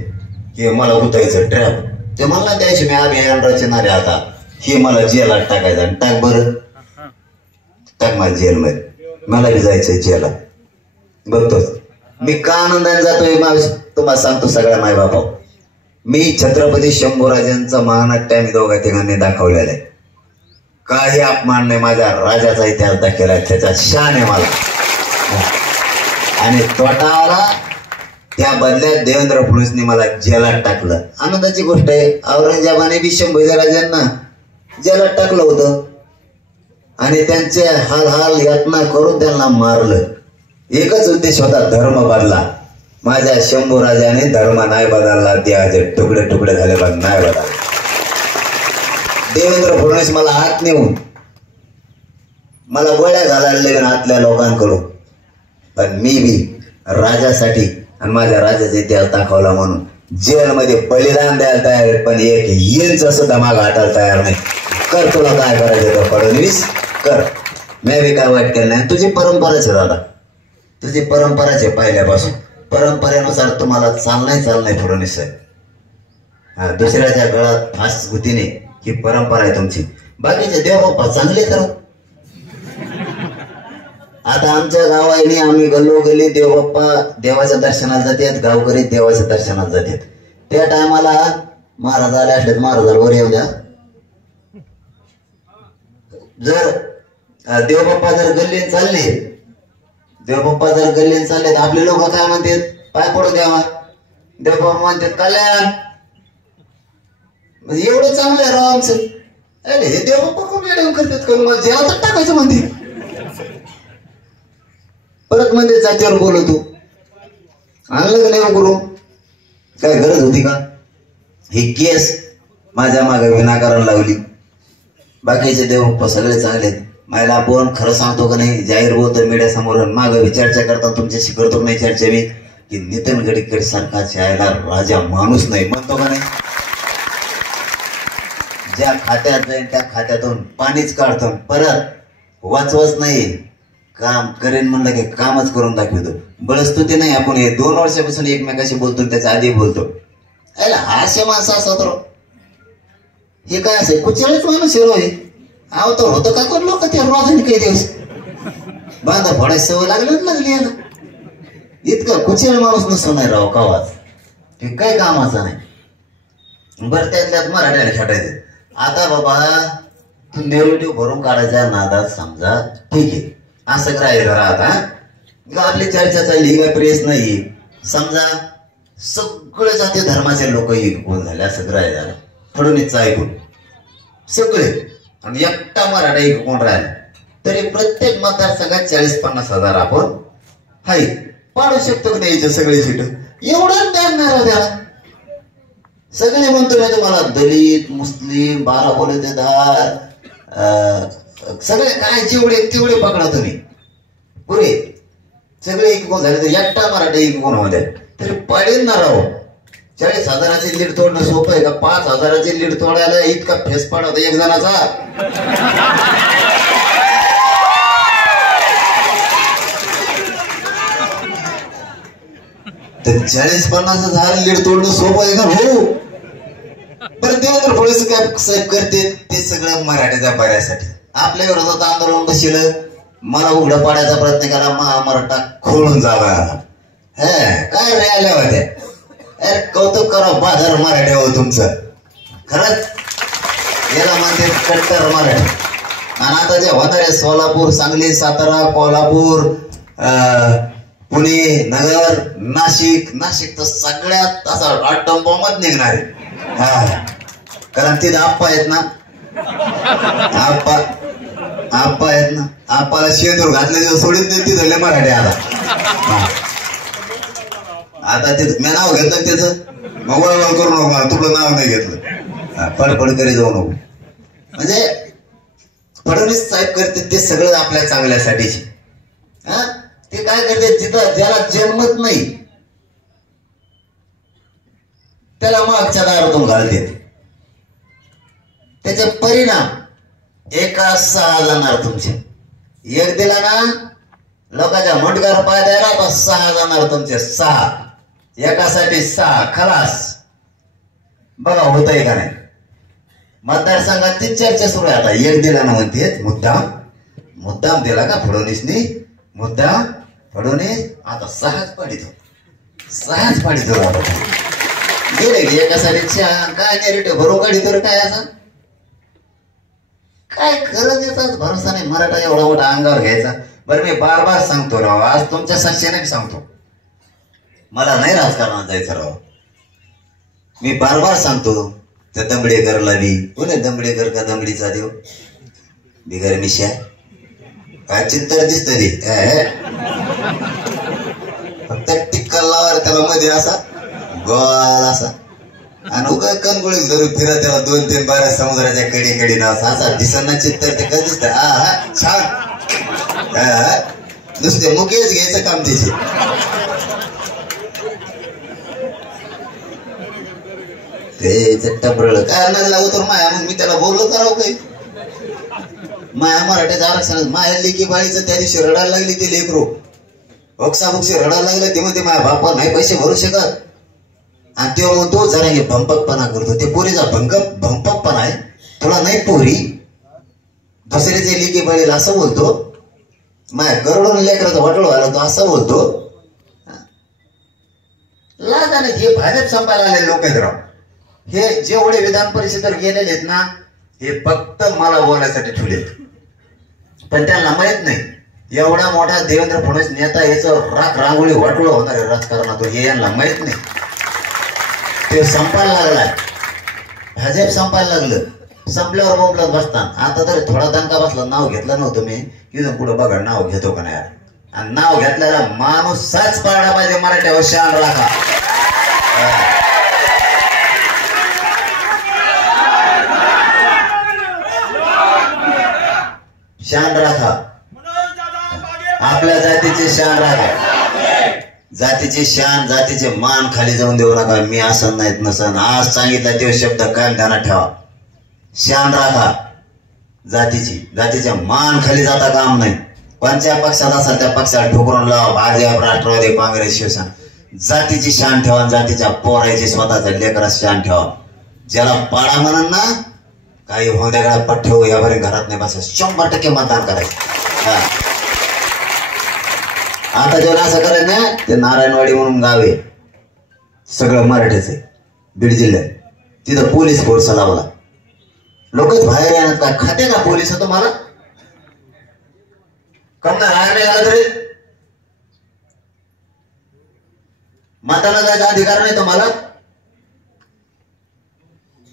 की मला उतारायचं ट्रॅप. ते म्हणला त्याशी मी अभियान रचणारे आता, हे मला जेलात टाकायचं. आणि टाक बरं, टाक मला जेलमध्ये, मला बी जायचंय जेला. बघतोच मी का आनंदाने जातोय माणूस, तुम्हाला सांगतो सगळ्या माय बाबा. मी छत्रपती शंभूराजांचा महानाट्य आम्ही दोघा तिघांनी दाखवलेला आहे. काही अपमान नाही, माझ्या राजाचा इतिहास दाखवला, त्याचा शान आहे मला. आणि तोटाला त्या बदल्यात देवेंद्र फडणवीसने मला जेलात टाकलं. आनंदाची गोष्ट आहे. औरंगजेबाने बी शंभूराजांना जेलात टाकलं होतं आणि त्यांचे हाल यातना करून त्यांना मारलं. एकच उद्देश होता, धर्म बदला. माझ्या शंभूराजाने धर्म नाही बदलला, देहाचे तुकडे तुकडे झाले पण नाही बदलला. देवेंद्र फडणवीस मला हात नेऊन मला गोळ्या घालायला लागेल आतल्या लोकांकडून, पण मी बी राजासाठी आणि माझ्या राजाचा इतिहास दाखवला म्हणून जेलमध्ये बलिदान द्यायला तयार आहे, पण 1 इंच सुद्धा माग हटायला तयार नाही. कर तुला काय करायचं फडणवीस कर, मी बी काय वाईट केलं नाही. तुझी परंपराच आहे दादा, तुझी परंपराच आहे पहिल्यापासून. परंपरेनुसार तुम्हाला चालणार फडणवीस साहेब. दुसऱ्याच्या गळात फास गुतीने ही परंपरा आहे तुमची. बाकीचे देवबाप्पा चांगले करा. आता आमच्या गावाने आम्ही गल्लोगल्ली देवबाप्पा देवाच्या दर्शनाला जातात, गावकरी देवाच्या दर्शनाला जातात. त्या टायमाला महाराज आले असले, महाराजाला वर येऊ द्या. जर देवबाप्पा जर गल्लीत चालले, देवबाप्पा जर गल्लीत चालले, आपले लोक काय म्हणतात, पाय पडू द्यावा. देवबाप्पा म्हणतात कल्याण. म्हणजे एवढं चांगलं आहे राव आमचं. अरे हे देवबाप्पा कोण येऊन करतात का मग जेव्हा टाकायचं मंदिर. परत मंदिर जातीवर बोलवतो. आणलं का नाही करू. काय गरज होती का. ही केस माझ्या मागे विनाकारण लावली. बाकीचे देवबाप्पा सगळे चांगले आहेत. मला आपण खरं सांगतो का नाही जाहीर बोलतो मीडिया समोर मागे चर्चा करता तुमच्याशी करतो नाही चर्चा मी की नितीन गडकरी सारखा शाळेला राजा माणूस नाही म्हणतो का नाही. ज्या खात्यात जाईल त्या खात्यातून पाणीच काढतो परत वाचवच नाही. काम करेन म्हणलं की कामच करून दाखवतो. बळस्तुती नाही. आपण हे 2 वर्षापासून एकमेकाशी बोलतो त्याच्या आधी बोलतो. याला हास्य माणसं असत राव. हे काय असेल कुचळच माणूस हिरो आहे. आव तर होतं का कोण लोक त्या रोजाने काही दिवस बांधा फोडायची सवय लागली याला. इतकं कुचेल माणूस नसतो नाही राव कावाच. हे काय कामाचा नाही. बरं त्यात मराठ्याला खेटायचं. आता बाबा तू नेरेटिव्ह भरून काढायचा नादात समजा ठीक आहे असं करायचं जरा. आता आपली चर्चा चालली काय प्रेस नाही. समजा सगळे जाती धर्माचे लोक एकूण झाले असं करायचं झालं फडणवीसचं ऐकून सगळे आणि एकटा मराठा एकूण राहिला तरी प्रत्येक मतदारसंघात 40-50 हजार आपण हाय पाडू शकतो द्यायचं सगळे सीट. एवढं द्याणार त्याला. सगळे म्हणतो मी तुम्हाला दलित मुस्लिम 12 बोलतेदार सगळे काय जेवढे तेवढे पकडा तुम्ही पुरे सगळे एकूण झाले तर एकटा मराठा एकूण मध्ये तरी पडेल ना राव. 40 हजाराचे लीड तोडणं सोपं आहे का. 5 हजाराचे लीड तोडायला इतका फेस पडत एक जणाचा. तर 40-50 हजार लीड तोडणं सोपं आहे का भाऊ. बरं देवेंद्र फडणवीस काय साहेब करते ते सगळं मराठ्याच्या बऱ्यासाठी. आपल्या विरोधात आंदोलन बसलं मला उघडं पाडायचा प्रयत्न केला महामराठा खोळून जावा. काय राहिल्या होत्या. अरे कौतुक करा बाजार मराठी हो तुमचं खरंच. याला म्हणते कट्टर मराठी. आणि आता जे होणारे सोलापूर सांगली सातारा कोल्हापूर पुणे नगर नाशिक तर सगळ्यात असा अट्टंबॉम्बच निघणार आहे. कारण तिथे आप्पा आहेत ना. आप्पा आहेत ना. आप्पाला शेंदूर घातले सोडीत नाही तिथले मराठी. आता ते मी नाव घेतलं त्याचं मग वळवळ करू नको तुला नाव नाही घेतलं फडफड करी जाऊ नको. म्हणजे फडणवीस साहेब करते ते सगळं आपल्या चांगल्यासाठीच. ते काय करते जिथं ज्याला जन्मत नाही त्याला मागच्या दारातून घालते. त्याचे परिणाम एका 6 जाणार तुमचे. एक दिला ना लोकांच्या मुंडकार पाय द्यायला आता 6 जाणार तुमचे. 6 एकासाठी 6 खलास. बघा होतंय का नाही. मतदारसंघात ती चर्चा सुरू आहे आता. एक दिला ना म्हणते मुद्दाम दिला का फडणवीसनी. मुद्दाम फडणवीस आता 6च पाडीतो गेले एकासाठी काय नेरेटिव्ह भरून काढी तर काय असं काय खरं देतात भरोसा नाही. मराठा एवढा मोठा अंगावर घ्यायचा. बरं मी बार सांगतो राव आज तुमच्या साक्षीने सांगतो मला नाही राजकारणात जायचं राव. मी बार सांगतो त्या दमडेकरला बी कोणी दमडेकर का दमडीचा देव बिगर मिशा काय चित्तर दिसत ते फक्त टिक्का लावा त्याला मध्ये असा गोल असा आणि उगा कणगुळीत धरून फिरा त्याला 2-3 बारा समुद्राच्या कडे ना असा दिसना चित्तर ते काय दिसत. छान नुसते मुकेच घ्यायचं काम त्याचे. ते टपरळ काय नाही लागत तर माया मग मी त्याला बोललो करावं काही. माया मराठ्याचं आरक्षण माया लेकी बाळीचं त्या दिवशी रडायला लागली ते लेकरू बक्षाबक्षी रडायला लागलं ते म्हणते माझ्या बापा नाही पैसे भरू शकत. आणि तेव्हा म्हणतो जरा हे भंपकपणा करतो. ते पोरीचा भंपकपणा आहे. तुला नाही पोरी दुसऱ्याचे लेकी बाळीला असं बोलतो. माझ्या करोडो लेकराचा वाटोळ व्हायला तो असं बोलतो. लाजाने हे भाजप संपायला आलेले लोक आहेत राव. हे जेवढे विधान परिषदेवर गेलेले आहेत ना हे फक्त मला बोलायसाठी ठेवलेत. पण त्यांना माहित नाही एवढा मोठा देवेंद्र फडणवीस नेता याचं राख रांगोळी वाटोळ होणार आहे राजकारणातून हे यांना माहित नाही. ते संपायला लागलाय. भाजप संपायला लागलं, संपल्यावर बोंबलत बसताना. आता तरी थोडा दणका बसला. नाव घेतलं नव्हतं मी, इथून पुढे बघा नाव घेतो का नाही. आणि नाव घेतलेला माणूस साच पाडला पाहिजे. मराठ्यावर शान राखा. शान राखा. आपल्या जातीचे शान राखा. जातीचे शान, जातीचे मान खाली जाऊन देऊ नका. मी असं नाहीत नसन. आज सांगितलं ते शब्द कायम ध्यानात ठेवा. शान राखा जातीची. जातीचे मान खाली जाता काम नाही. कोणत्या पक्षात असाल त्या पक्षाला ठोकरून लावा. भाजप, राष्ट्रवादी, काँग्रेस, शिवसेना. जातीची शान ठेवा. जातीच्या पोरायची स्वतःच्या लेकरात शान ठेवा. ज्याला पाडा म्हणून ना काही होद्या पठ्ठेव यावर घरात नाही बस. 100% मतदान करायचं. आता जेव्हा असं करायचं ना, ते नारायणवाडी म्हणून गाव आहे, सगळं मराठीच आहे, बीड जिल्ह्यात. तिथं पोलीस फोर्स लावला. लोकच बाहेर येणार का? खाते का पोलिस तुम्हाला? कम ना बाहेर नाही आला तरी मताला जायचा अधिकार नाही तुम्हाला.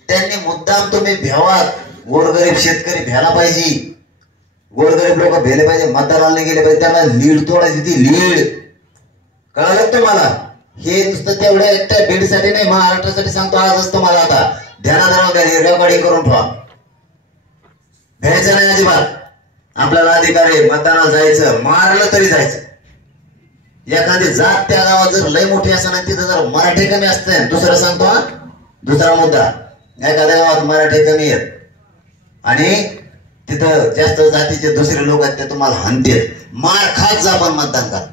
त्यांनी मुद्दाम तुम्ही भ्यावा. गोरगरीब शेतकरी भ्यायला पाहिजे. गोरगरीब लोक भेले पाहिजे. मतदाराला नाही गेले पाहिजे. त्यांना लीड तोडायची. ती लीड कळालं तुम्हाला? हे नुसतं तेवढ्या एकट्या बीडसाठी नाही, महाराष्ट्रासाठी सांगतो आजच तुम्हाला. आता ध्यानात राहून द्या. रेकॉर्डिंग करून ठेवा. भ्यायचं नाही अजिबात. आपल्याला अधिकार आहे. मतदानाला जायचं. मारलं तरी जायचं. एखादी जात त्या गावात जर लय मोठी असं नाही, तिथं जर मराठी कमी असते. दुसरं सांगतो हा, दुसरा मुद्दा. एखाद्या गावात मराठी कमी आहेत आणि तिथं जास्त जातीचे दुसरे लोक आहेत, ते तुम्हाला हाणतील. मार खात जा पण मतदान करा.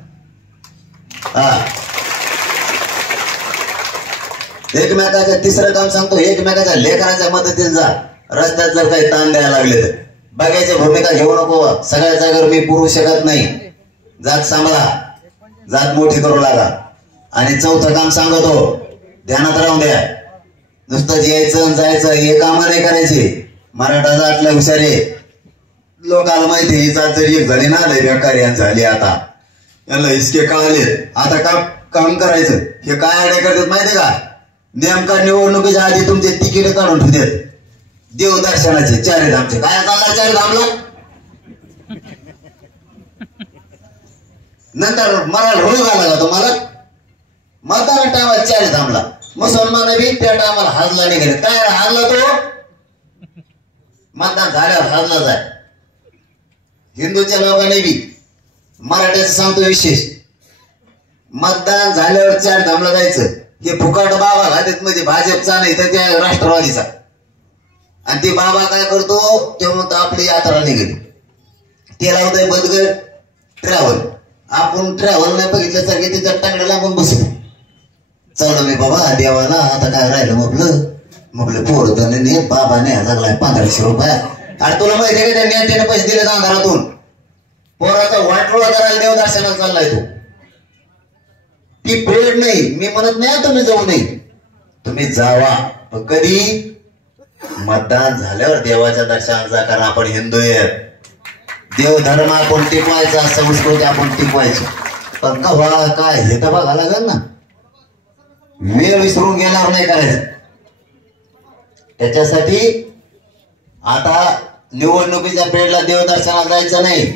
एकमेकाच्या तिसरं काम सांगतो. एकमेकाच्या लेकराच्या मदतीला जा. रस्त्यात जर काही ताण द्यायला लागले तर बघायची भूमिका घेऊ नको. सगळ्या जागेवर मी पुरू शकत नाही. जात सांभाळा. जात मोठी करू लागा. आणि चौथं काम सांगतो, ध्यानात राहून द्या. नुसतं यायचं जायचं हे काम नाही करायचे. मराठा जातला हुशारी. लोकांना माहिती ही जात जरी एक झाली ना, लय बेकारी झाली. आता यांना हिसके कळाले. आता काम करायचं. हे काय आयडिया करतात माहितीये का? नेमका निवडणुकीच्या आधी तुमचे तिकीट काढून ठेवतात. देवदर्शनाचे चारिधामचे. काय चालला चारिधामला? नंतर मराठा रोग आला का तुम्हाला? मतदान टायमाला चारिधामला. मुसलमान बी त्या टायमाला हाजला निघाले. काय हाजला तो? मतदान झाल्यावर हाजला जाय. हिंदूच्या लोकांनी बी मराठ्याचं सांगतो विशेष. मतदान झाल्यावर चारिधामला जायचं. हे फुकट बाबा घालत म्हणजे भाजपचा नाही तर त्या राष्ट्रवादीचा. आणि ते बाबा काय करतो, ते म्हणतो आपली यात्रा निघेल. ते लावतोय बदगड ट्रॅव्हल. आपण ट्रॅव्हल नाही बघितलं सारखे तिच्या टांगड्याला आपण बसतो. चला मी बाबा देवाला आता काय राहिलं म्हटलं पोरताने बाबा न्याय लागलाय 1500 रुपये. अरे तुला माहिती आहे का त्या नेत्याने पैसे दिले अंधारातून? पोराचा वाटोळा करायला देवदर्शनाला चाललाय तो. ती भेट नाही. मी म्हणत नाही तुम्ही जाऊ नये, तुम्ही जावा. पण कधी? मतदान झाल्यावर देवाच्या दर्शनाला जा. कारण आपण हिंदू आहेत. देवधर्म आपण टिकवायचा, संस्कृती आपण टिकवायची. पण का काय हे तर बघा लागेल ना. वेळ विसरून गेल्यावर नाही करायचं. त्याच्यासाठी आता निवडणुकीच्या पिरियडला देवदर्शनाला जायचं नाही.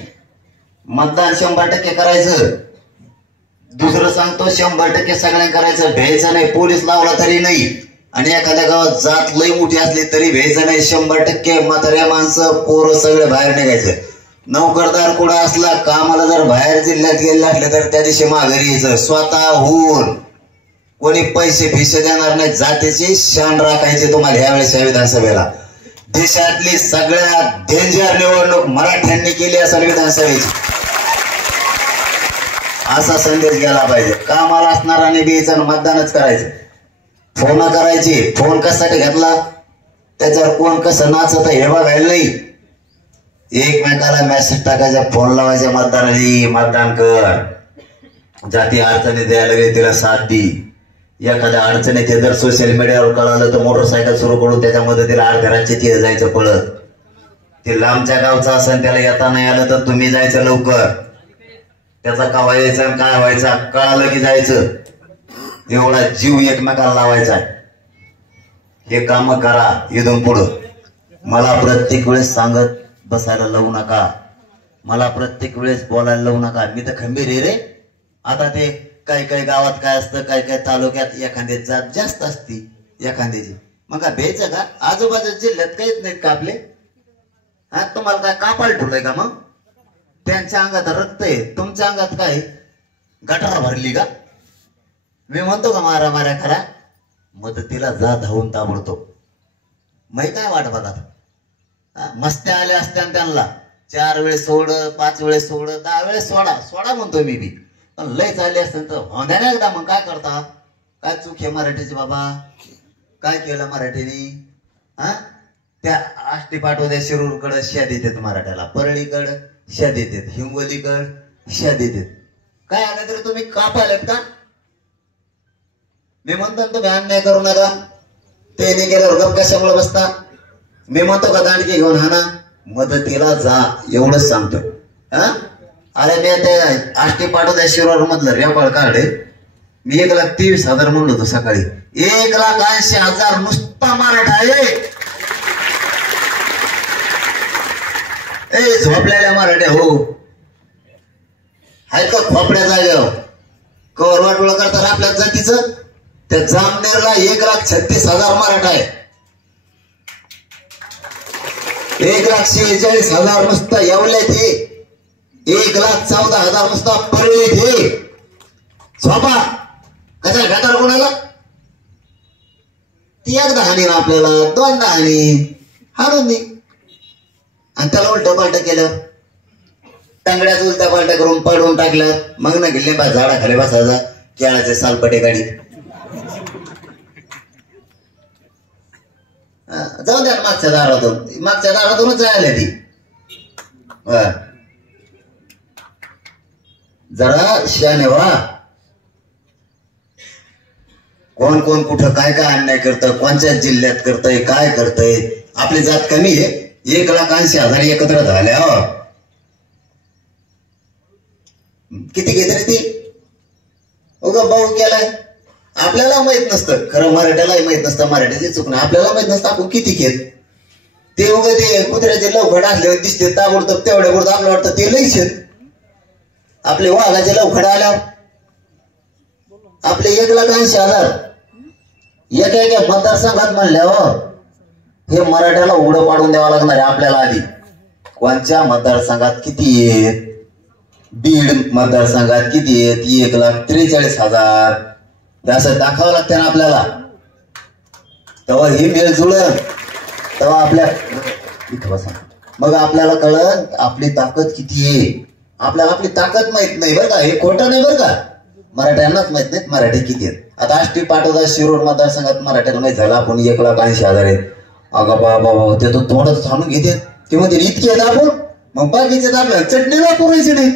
मतदान 100% करायचं. दुसरं सांगतो 100% सगळ्यांना करायचं. भ्यायचं नाही. पोलीस लावला तरी नाही. आणि एखाद्या गावात जात लई मोठी असली तरी भ्यायचं नाही. 100% म्हाताऱ्या माणसं पोरं सगळे बाहेर निघायचं. नोकरदार कुठं असला कामाला जर बाहेर जिल्ह्यात गेले असले तर त्या दिवशी माघारी यायचं. स्वतःहून. कोणी पैसे भिसे देणार नाही. जातीची शान राखायचे तुम्हाला ह्यावेळेस या विधानसभेला. देशातली सगळ्यात डेंजर निवडणूक मराठ्यांनी केली असेल विधानसभेची. असा संदेश गेला पाहिजे. कामाला असणाराने द्यायचं, मतदानच करायचं. फोन करायची. फोन कशासाठी घेतला? त्याच्यावर कोण कसं नाचत हे बघायला नाही. एकमेकाला मेसेज टाकायचा, फोन लावायचा. मतदान कर. जाती अडचणी द्यायला गेली तिला साथ दी. एखाद्या अडचणी ते जर सोशल मीडियावर कळालं तर मोटरसायकल सुरू करून त्याच्या मदतीला अर्ध्यारांचे ते जायचं पळत. ते लांबच्या गावचं असेल त्याला येता नाही आलं तर तुम्ही जायचं लवकर. त्याचा कवा यायचा काय व्हायचा कळालं की जायचं. एवढा जीव एकमेकाला लावायचा. हे काम करा इथून पुढं. मला प्रत्येक वेळेस सांगत बसायला लावू नका, मला प्रत्येक वेळेस बोलायला लावू नका. मी तर खंबीर आहे रे. आता ते काही काही गावात काय असतं, काही काही तालुक्यात एखादी जात जास्त असती एखाद्याची, मग काय भ्यायचं का? आजूबाजूच्या जिल्ह्यात काहीच नाहीत का आपले? हा, तुम्हाला काय कापाल ठेवलंय का? मग त्यांच्या अंगात रक्त आहे, तुमच्या अंगात काय गटार भरली का? मी म्हणतो का मारा माऱ्या खरा? मदतीला जा धावून ताबडतो. माहित काय वाट बघा, मस्त्या आल्या असत्या त्यांना 4 वेळेस सोड, 5 वेळेस सोड, 10 वेळेस सोडा म्हणतो मी बी. पण लय चालले असते तर होत्या ना एकदा. मग काय करता? काय चूक आहे मराठीची बाबा? काय केलं मराठीने? हा, त्या आष्टी पाठवत्या शिरूरकडे शा देतात मराठ्याला, परळीकडे शा देतात, हिंगोलीकडे शा देतात. काय आलं तरी तुम्ही कापायलात का? मी म्हणतो तुम्ही अन्याय करू नका. ते नाही गेल्यावर गप कशामुळे बसता? मी म्हणतो का दांडकी घेऊन हाना, मदतीला जा, एवढंच सांगतो. हा, अरे मी ते आष्टी पाठवत्या शिरूर मधलं रेकॉर्ड काढले. मी 1,23,000 म्हणलो होतो सकाळी. 1,80,000 नुसता मराठा आहे. ए झोपलेल्या मराठ्या हो आहेत का खोपड्या जागेवर? कवर वाटोळ करतात आपल्या जातीचं. त्या जामनेरला 1,36,000 मराठा आहे. 1,46,000 नुसता येवल्यात हे. 1,14,000 नुसता परळीत हे. झोपा कशा घाटार कोणाला? ती एकदा हानी ना आपल्याला, 2दा हानी हाणून दे. आणि त्याला उलट पालट केलं, टांगड्याच उलटा पालटा करून पाडून टाकलं. मग ना गेले बा झाडाखाली बसायचा, केळाचे सालपटे गाडी. जाऊ द्या मागच्या दारातूनच जायला ती. जरा शाने व्हा. कोण कोण कुठं काय काय अन्याय करतं, कोणत्या जिल्ह्यात करतय, काय करतय. आपली जात कमी आहे. 1,80,000 एकत्र झाल्या. किती घेत रे ती? उगा भाऊ केलाय. आपल्याला माहित नसतं, खरं मराठ्यालाही माहित नसतं मराठीची चूक नाही. आपल्याला माहित नसतं आपण किती घेत. ते उगा ते कुत्र्याचे लवखड असल्यावर दिसते ताबडतोब, तेवढ्या पुरतं आपलं वाटतं ते लईच आहेत. आपले वाघाचे लवखड आल्यावर आपले 1,80,000 एका मतदारसंघात म्हणल्यावर हे मराठ्याला उघडं पाडून द्यावं लागणार आहे आपल्याला आधी. कोणत्या मतदारसंघात किती आहेत? बीड मतदारसंघात किती आहेत? 1,43,000. असं दाखवावं लागतं ना आपल्याला. तेव्हा हे मेळ जुळलं, तेव्हा आपल्या इथं बसा, मग आपल्याला कळलं आपली ताकद किती आहे. आपल्याला आपली ताकद माहित नाही बरं का, हे खोटं नाही बरं का. मराठ्यांनाच माहित नाहीत मराठी किती आहेत. आता आष्टी पाटोदा शिरूर मतदारसंघात मराठ्याला माहित झालं आपण 1,80,000 आहेत. अगं बाबा ते तो थोडं थांबून घेते. ते म्हणजे इतके आहेत आपण, मग बाकीचे आपल्याला चटणीला पुरायचे नाही.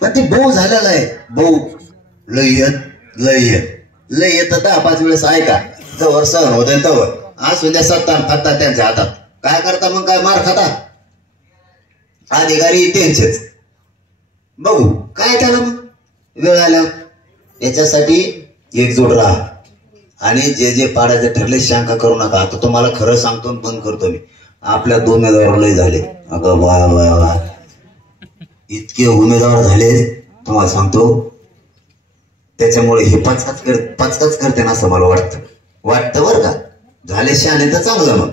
पण ते भाऊ झालेला आहे. भाऊ लय येत 10-5 वेळेस ऐका, जवळ सहन होते तवर असू द्या. सत्ता फत्ता त्यांच्या हातात. काय करता मग? काय मार खाता अधिकारी त्यांचेच. बघू काय त्याला मग वेळ आल्यावर. याच्यासाठी एकजूट राहा आणि जे जे पाडायचे ठरले शंका करू नका. आता तुम्हाला खरं सांगतो, बंद करतो मी. आपल्या 2 उमेदवार लय झाले. अगं वा इतके उमेदवार झाले तुम्हाला सांगतो. त्याच्यामुळे हे पाचकाच करते ना असं मला वाटतं बरं का. झाले शहाणे तर चांगलं. मग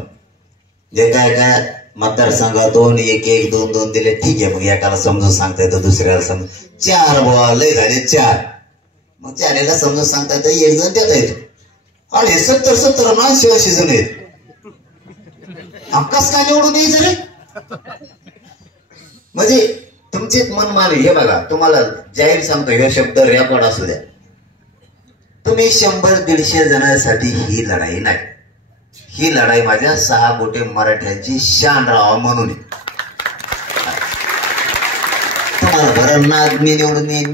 जे काय काय मतदारसंघातून 1-1, 2-2 दिले ठीक आहे. मग एकाला समजून सांगता येतं, दुसऱ्याला समजून. 4 बुवा लय झाले 4. मग 4ला समजून सांगता येतं, 1 जण देता येतो. आणि 70 80 जण आहेत. कस काय निवडून यायचं रे? म्हणजे तुमचेच मन माने. हे बघा तुम्हाला जाहीर सांगतो, हे शब्द रेकॉर्ड असू द्या. तुम्ही 100-150 जणांसाठी ही लढाई नाही. ही लढाई माझ्या 6 कोटी मराठ्यांची शान राहावं म्हणून. तुम्हाला बरं ना मी निवडून येईन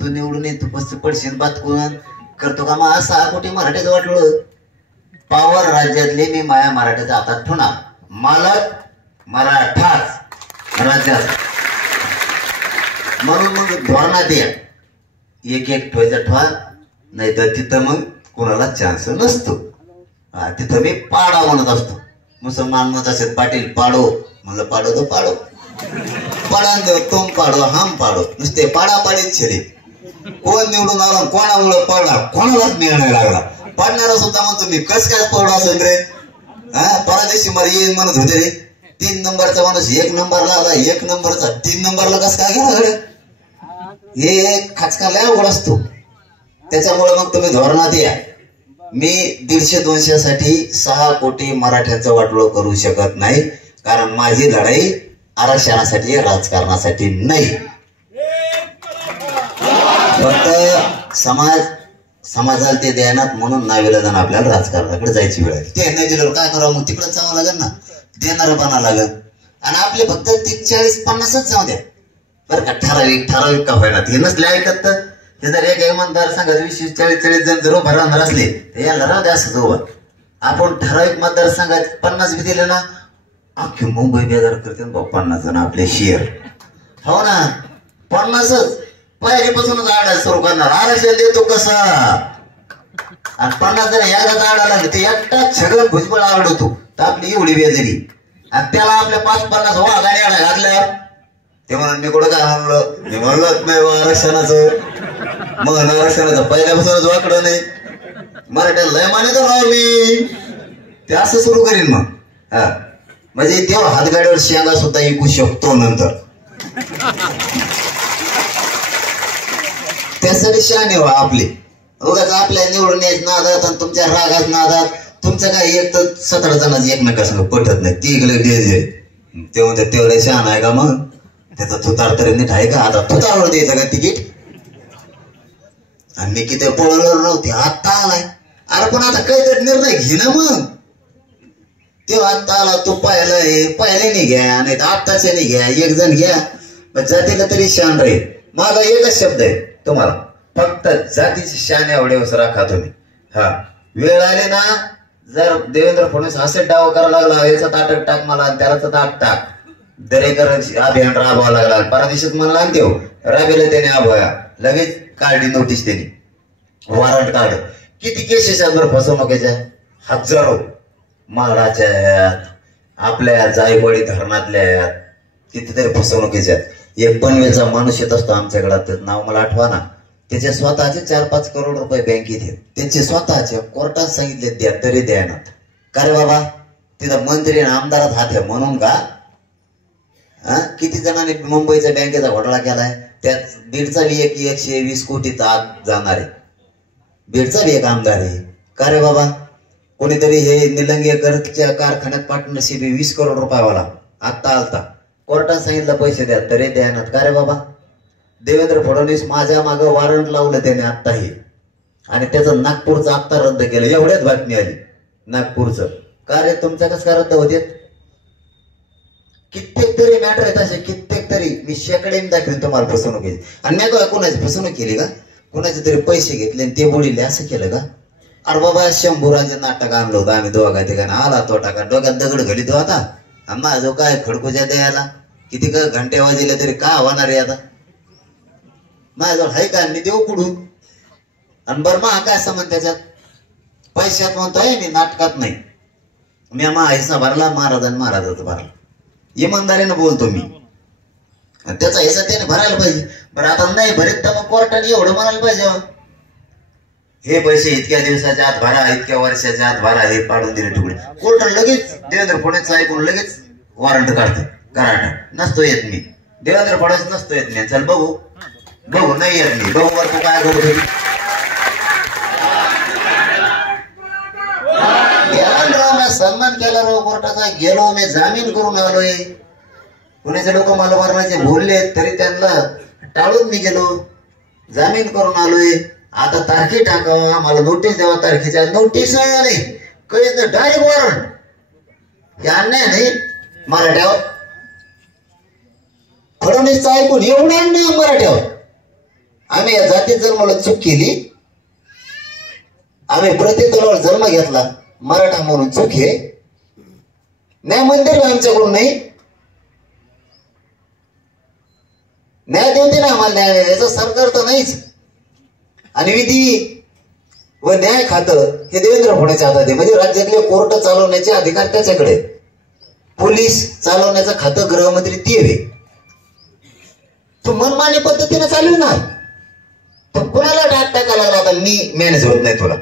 तू निवडून येईन, तू पस्त पडशील बात कोण करतो का? मग 6 कोटी मराठ्याचं वाटलं. पावर राज्यातले मी माया मराठ्याच्या हातात ठेवणार. मालक मराठाच राज्यात. म्हणून मग धोरणात या 1-1 ठेवायचा ठेवा, नाही तर तिथं मग कोणाला चान्स नसतो. तिथं मी पाडा म्हणत असतो. मुसलमान म्हणत असेल पाटील पाडो, म्हणलं पाडो तो पाडो, पडान देव तुम पाडो हम पाडो, नुसते पाडापाडीत छेडे. कोण निवडून आला कोणामुळे पडला कोणालाच निर्णय लागला. पडणारा सुद्धा म्हणतो मी कस काय पडलो असेल रे. परदेशी मध्ये येईन म्हणत होते रे. 3 नंबरचा माणूस 1 नंबरला आला, 1 नंबरचा 3 नंबरला कस काय गेला रे. हे खाचका लय अवघड असतो. त्याच्यामुळे मग तुम्ही धोरणात या. मी 150-200 साठी 6 कोटी मराठ्यांचं वाटोळं करू शकत नाही. कारण माझी लढाई आरक्षणासाठी राजकारणासाठी नाही. फक्त समाजाला ते देण्यात म्हणून नाविलाजानं आपल्याला राजकारणाकडे जायची वेळ आहे. ते नाही दिलं काय करावं, मग तिकडे जावं लागेल ना, देणारं बना लागेल. आणि आपले फक्त 40-50च जाऊ द्या बरं का. ठराविक का होईना ते नसले ऐकत तर ते जर एक मतदारसंघात 20-40 जण जर उभा राहणार असले तर याला राहू द्या असंच उभा. आपण ठराविक मतदारसंघात 50 बी दिले ना, अख्खी मुंबई बेजार करते 50 जण आपले शेअर. हो ना, 50च पहिल्यापासूनच आडायला सुरू करणार. आरक्षण देतो कसा आणि 50 जण याचा आडा लागले ते एकटा सगळं भुजबळ आवडतो तर आपली एवढी बेजारी. आणि त्याला आपल्या 5-50 वाघाने आडा घातल्या. ते म्हणून मी कुठं काय म्हणलं, मी म्हणलोच नाही आरक्षणाचं. मग आरक्षणाचं पहिल्यापासूनच वाकडं नाही. मराठ्याला लय मानितो राव मी. ते असं सुरू करीन मग. हा म्हणजे तेव्हा हातगाडीवर शेंगा सुद्धा ऐकू शकतो नंतर. त्यासाठी शहाणे व्हा आपले. उगाच आपल्या निवडून यायच नादात आणि तुमच्या रागात नादात तुमचं काय एक तर 17 जणांची एकमेकांसंग पटत नाही. ती इकडे डेंजर. ते म्हणते तेवढे शहाणा आहे का मग, त्याचा तुतार तरी नीट आहे का. आता तुतारवर द्यायचं का तिकीट. आणि मी किती पळवलं नव्हते आता आलाय. अरे पण आता काहीतरी निर्णय घे ना मग. तेव्हा आता आला तू पाहिल्याने घ्या नाही तर आत्ताच्याने घ्या. एक जण घ्या जातीला तरी शान राहील. माझा एकच शब्द आहे तुम्हाला, फक्त जातीची शान एवढेच राखा तुम्ही. हा वेळ आले ना, जर देवेंद्र फडणवीस असे डाव करायला लागला याचा ताटक टाक मला त्याला ताट टाक, दरेकर अभियान राबवावं लागला. परदेशात म्हणला देव राबेला त्याने अभया लगेच काढली नोटीस त्यांनी, वॉरंट काढ. किती केसेस आहेत बरं फसवणुकीच्या, हजारो. महाराच्या आपल्या जायकवाडी धरणातल्या कितीतरी फसवणुकीच्या. एक पनवेलचा माणूस येत असतो आमच्याकडे, नाव मला आठवा ना. त्याचे स्वतःचे 4-5 करोड रुपये बँकेत आहेत. त्यांचे स्वतःचे कोर्टात सांगितले द्या तरी द्यानात. का रे बाबा, तिथं मंत्री आणि आमदारात हात आहे म्हणून का. किती जणांनी मुंबईच्या बँकेचा घोटाळा केलाय. त्यात बीडचा बी 120 कोटीचा आत जाणार आहे. बीडचा बी एक आमदार आहे. का रे बाबा, कोणीतरी हे निलंगेकरच्या कारखान्यात पार्टनरशिप 20 करोड रुपयावाला आत्ता आलता. कोर्टात सांगितलं पैसे द्या तरी द्यानात. का रे बाबा, देवेंद्र फडणवीस माझ्या मागं वॉरंट लावलं त्याने आत्ताही. आणि त्याचं नागपूरचं आत्ता रद्द केलं. एवढ्याच बातमी आली नागपूरचं. का रे तुमचं कसं काय रद्द होते. कित्येक तरी मॅटर आहेत असे, कित्येक तरी. मी शेकडेने दाखवेन तुम्हाला फसवणुकीची. आणि मी काय कोणाची फसवणूक केली का, कोणाचे तरी पैसे घेतले आणि ते बोलिले असं केलं का. अरे बाबा, 100 नाटक आणलं होतं आम्ही दोघा ठिकाणी. आला तो टाका डोक्यात दगड घाली तो आता. माझं काय खडकोच्या द्यायला किती का घंटे वाजले तरी का होणार आहे आता. माझ्याजवळ आहे का, मी देऊ कुठून. आणि बरं मग काय समज त्याच्यात पैशात म्हणतोय मी, नाटकात नाही. मी हिस्सा भरला महाराजाचा भरला. इमानदारीनं बोलतो मी. त्याचा हिस्सा त्याने भरायला पाहिजे. बरं आता नाही भरीत तर मग कोर्टाने एवढं म्हणायला पाहिजे, हे पैसे इतक्या दिवसाच्या आत भरा, इतक्या वर्षाच्या आत भरा. हे पाडून दिले तुकडे. कोर्ट लगेच देवेंद्र फडणवीस ऐकून लगेच वॉरंट काढते. कराटा नसतो येत मी, देवेंद्र फडणवीस नसतो येत मी. चल बघू नाही येत मी, बघू वर तू काय करतो. सन्मान केला राव कोर्टाचा. गेलो मी, जामीन करून आलोय. पुण्याचे लोक मला मारण्याचे बोलले तरी त्यांना टाळून मी गेलो, जामीन करून आलोय. आता तारखे टाकावा, मला नोटीस द्यावा. तारखेच्या नोटीस नाही कळत, डायरेक्ट वॉरंट. हे अन्याय नाही मराठ्यावर. फडणवीसचा ऐकून एवढा अन्याय मराठ्यावर. आम्ही या जातीत जर मला चूक केली, आम्ही प्रतितलावर जन्म घेतला मराठा म्हणून चूक आहे. न्याय मंदिर आमच्याकडून नाही. न्याय देते ना आम्हाला, न्याय याचं सरकार तर नाहीच. आणि विधी व न्याय खातं हे देवेंद्र फडणवीसच्या हातात आहे. म्हणजे राज्यातले कोर्ट चालवण्याचे अधिकार त्याच्याकडे, पोलीस चालवण्याचं खातं गृहमंत्री ती आहे. तो मनमानी पद्धतीने चालवणार. तर कुणाला डाग टाका लागला आता मी मॅनेज होत नाही तुला.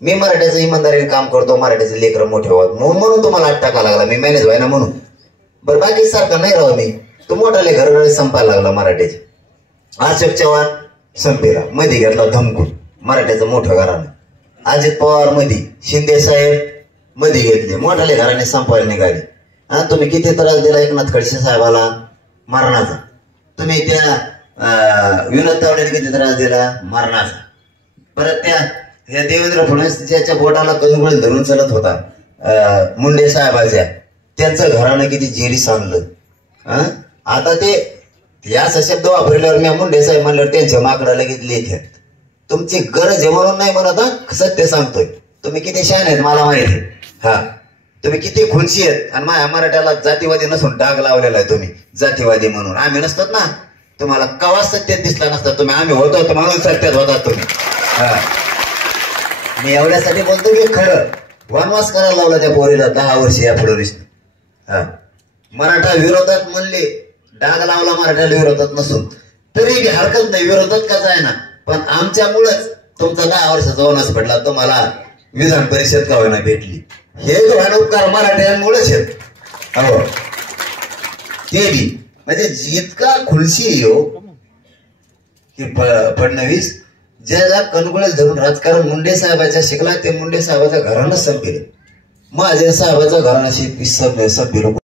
मी मराठ्याचं इमानदारीने काम करतो, मराठ्याचे लेकरं मोठे व्हावं म्हणून तुम्हाला आठ टाका लागला, मी मॅनेज व्हाय ना म्हणून. बरं बाकी सारखं नाही राहा मी. तो मोठाले घर संपायला लागला मराठ्याचे. अशोक चव्हाण संपेला, मध्ये घेतला धमकून मराठ्याचं मोठं घराणं. अजित पवार मध्ये, शिंदे साहेब मध्ये घेतले, मोठाले घराने संपायला निघाले. हा तुम्ही किती त्रास दिला एकनाथ खडसे साहेबाला मरणाचा. तुम्ही त्या विनोद तावडेला किती त्रास दिला मरणाचा. परत त्या देवेंद्र फडणवीस ज्याच्या बोटाला कंगुळ धरून चलत होता मुंडे साहेबाच्या, त्यांचं घरानं किती जेरी सांगलं. आता ते या शब्द वापरल्यावर मी मुंडे साहेब म्हणल्यावर त्यांच्या माकडा लगेच लेख्यात. तुमची गरज आहे म्हणून नाही म्हणत, हा सत्य सांगतोय. तुम्ही किती शहाणे आहेत मला माहिती. हा तुम्ही किती खुनशी आहेत. आणि माझ्या मराठ्याला जातीवादी नसून डाग लावलेला आहे तुम्ही जातीवादी म्हणून. आम्ही नसतात ना, तुम्हाला कवा सत्यात दिसला नसतात तुम्ही. आम्ही होतो म्हणून सत्यात होतात तुम्ही. हा मी एवढ्यासाठी बोलतो की खरं वनवास करायला लावला त्या पोरीला 10 वर्ष या फडणवीस. हा मराठा विरोधात म्हणले, डाग लावला मराठ्याला विरोधात नसून, तरी हरकत नाही विरोधात का जाय ना. पण आमच्यामुळेच तुमचा 10 वर्षाचा वनवास पडला, तुम्हाला विधान परिषद का होईना भेटली. हे दोन उपकार मराठ्यांमुळेच आहेत. हो ते बी म्हणजे जितका खुलशी हो की फडणवीस ज्याला कणगुळेस धरून राजकारण मुंडे साहेबाच्या शिकला, ते मुंडे साहेबाच्या घरानं संपेल. माझ्या साहेबाच्या घराण्याशी सभ्य लोक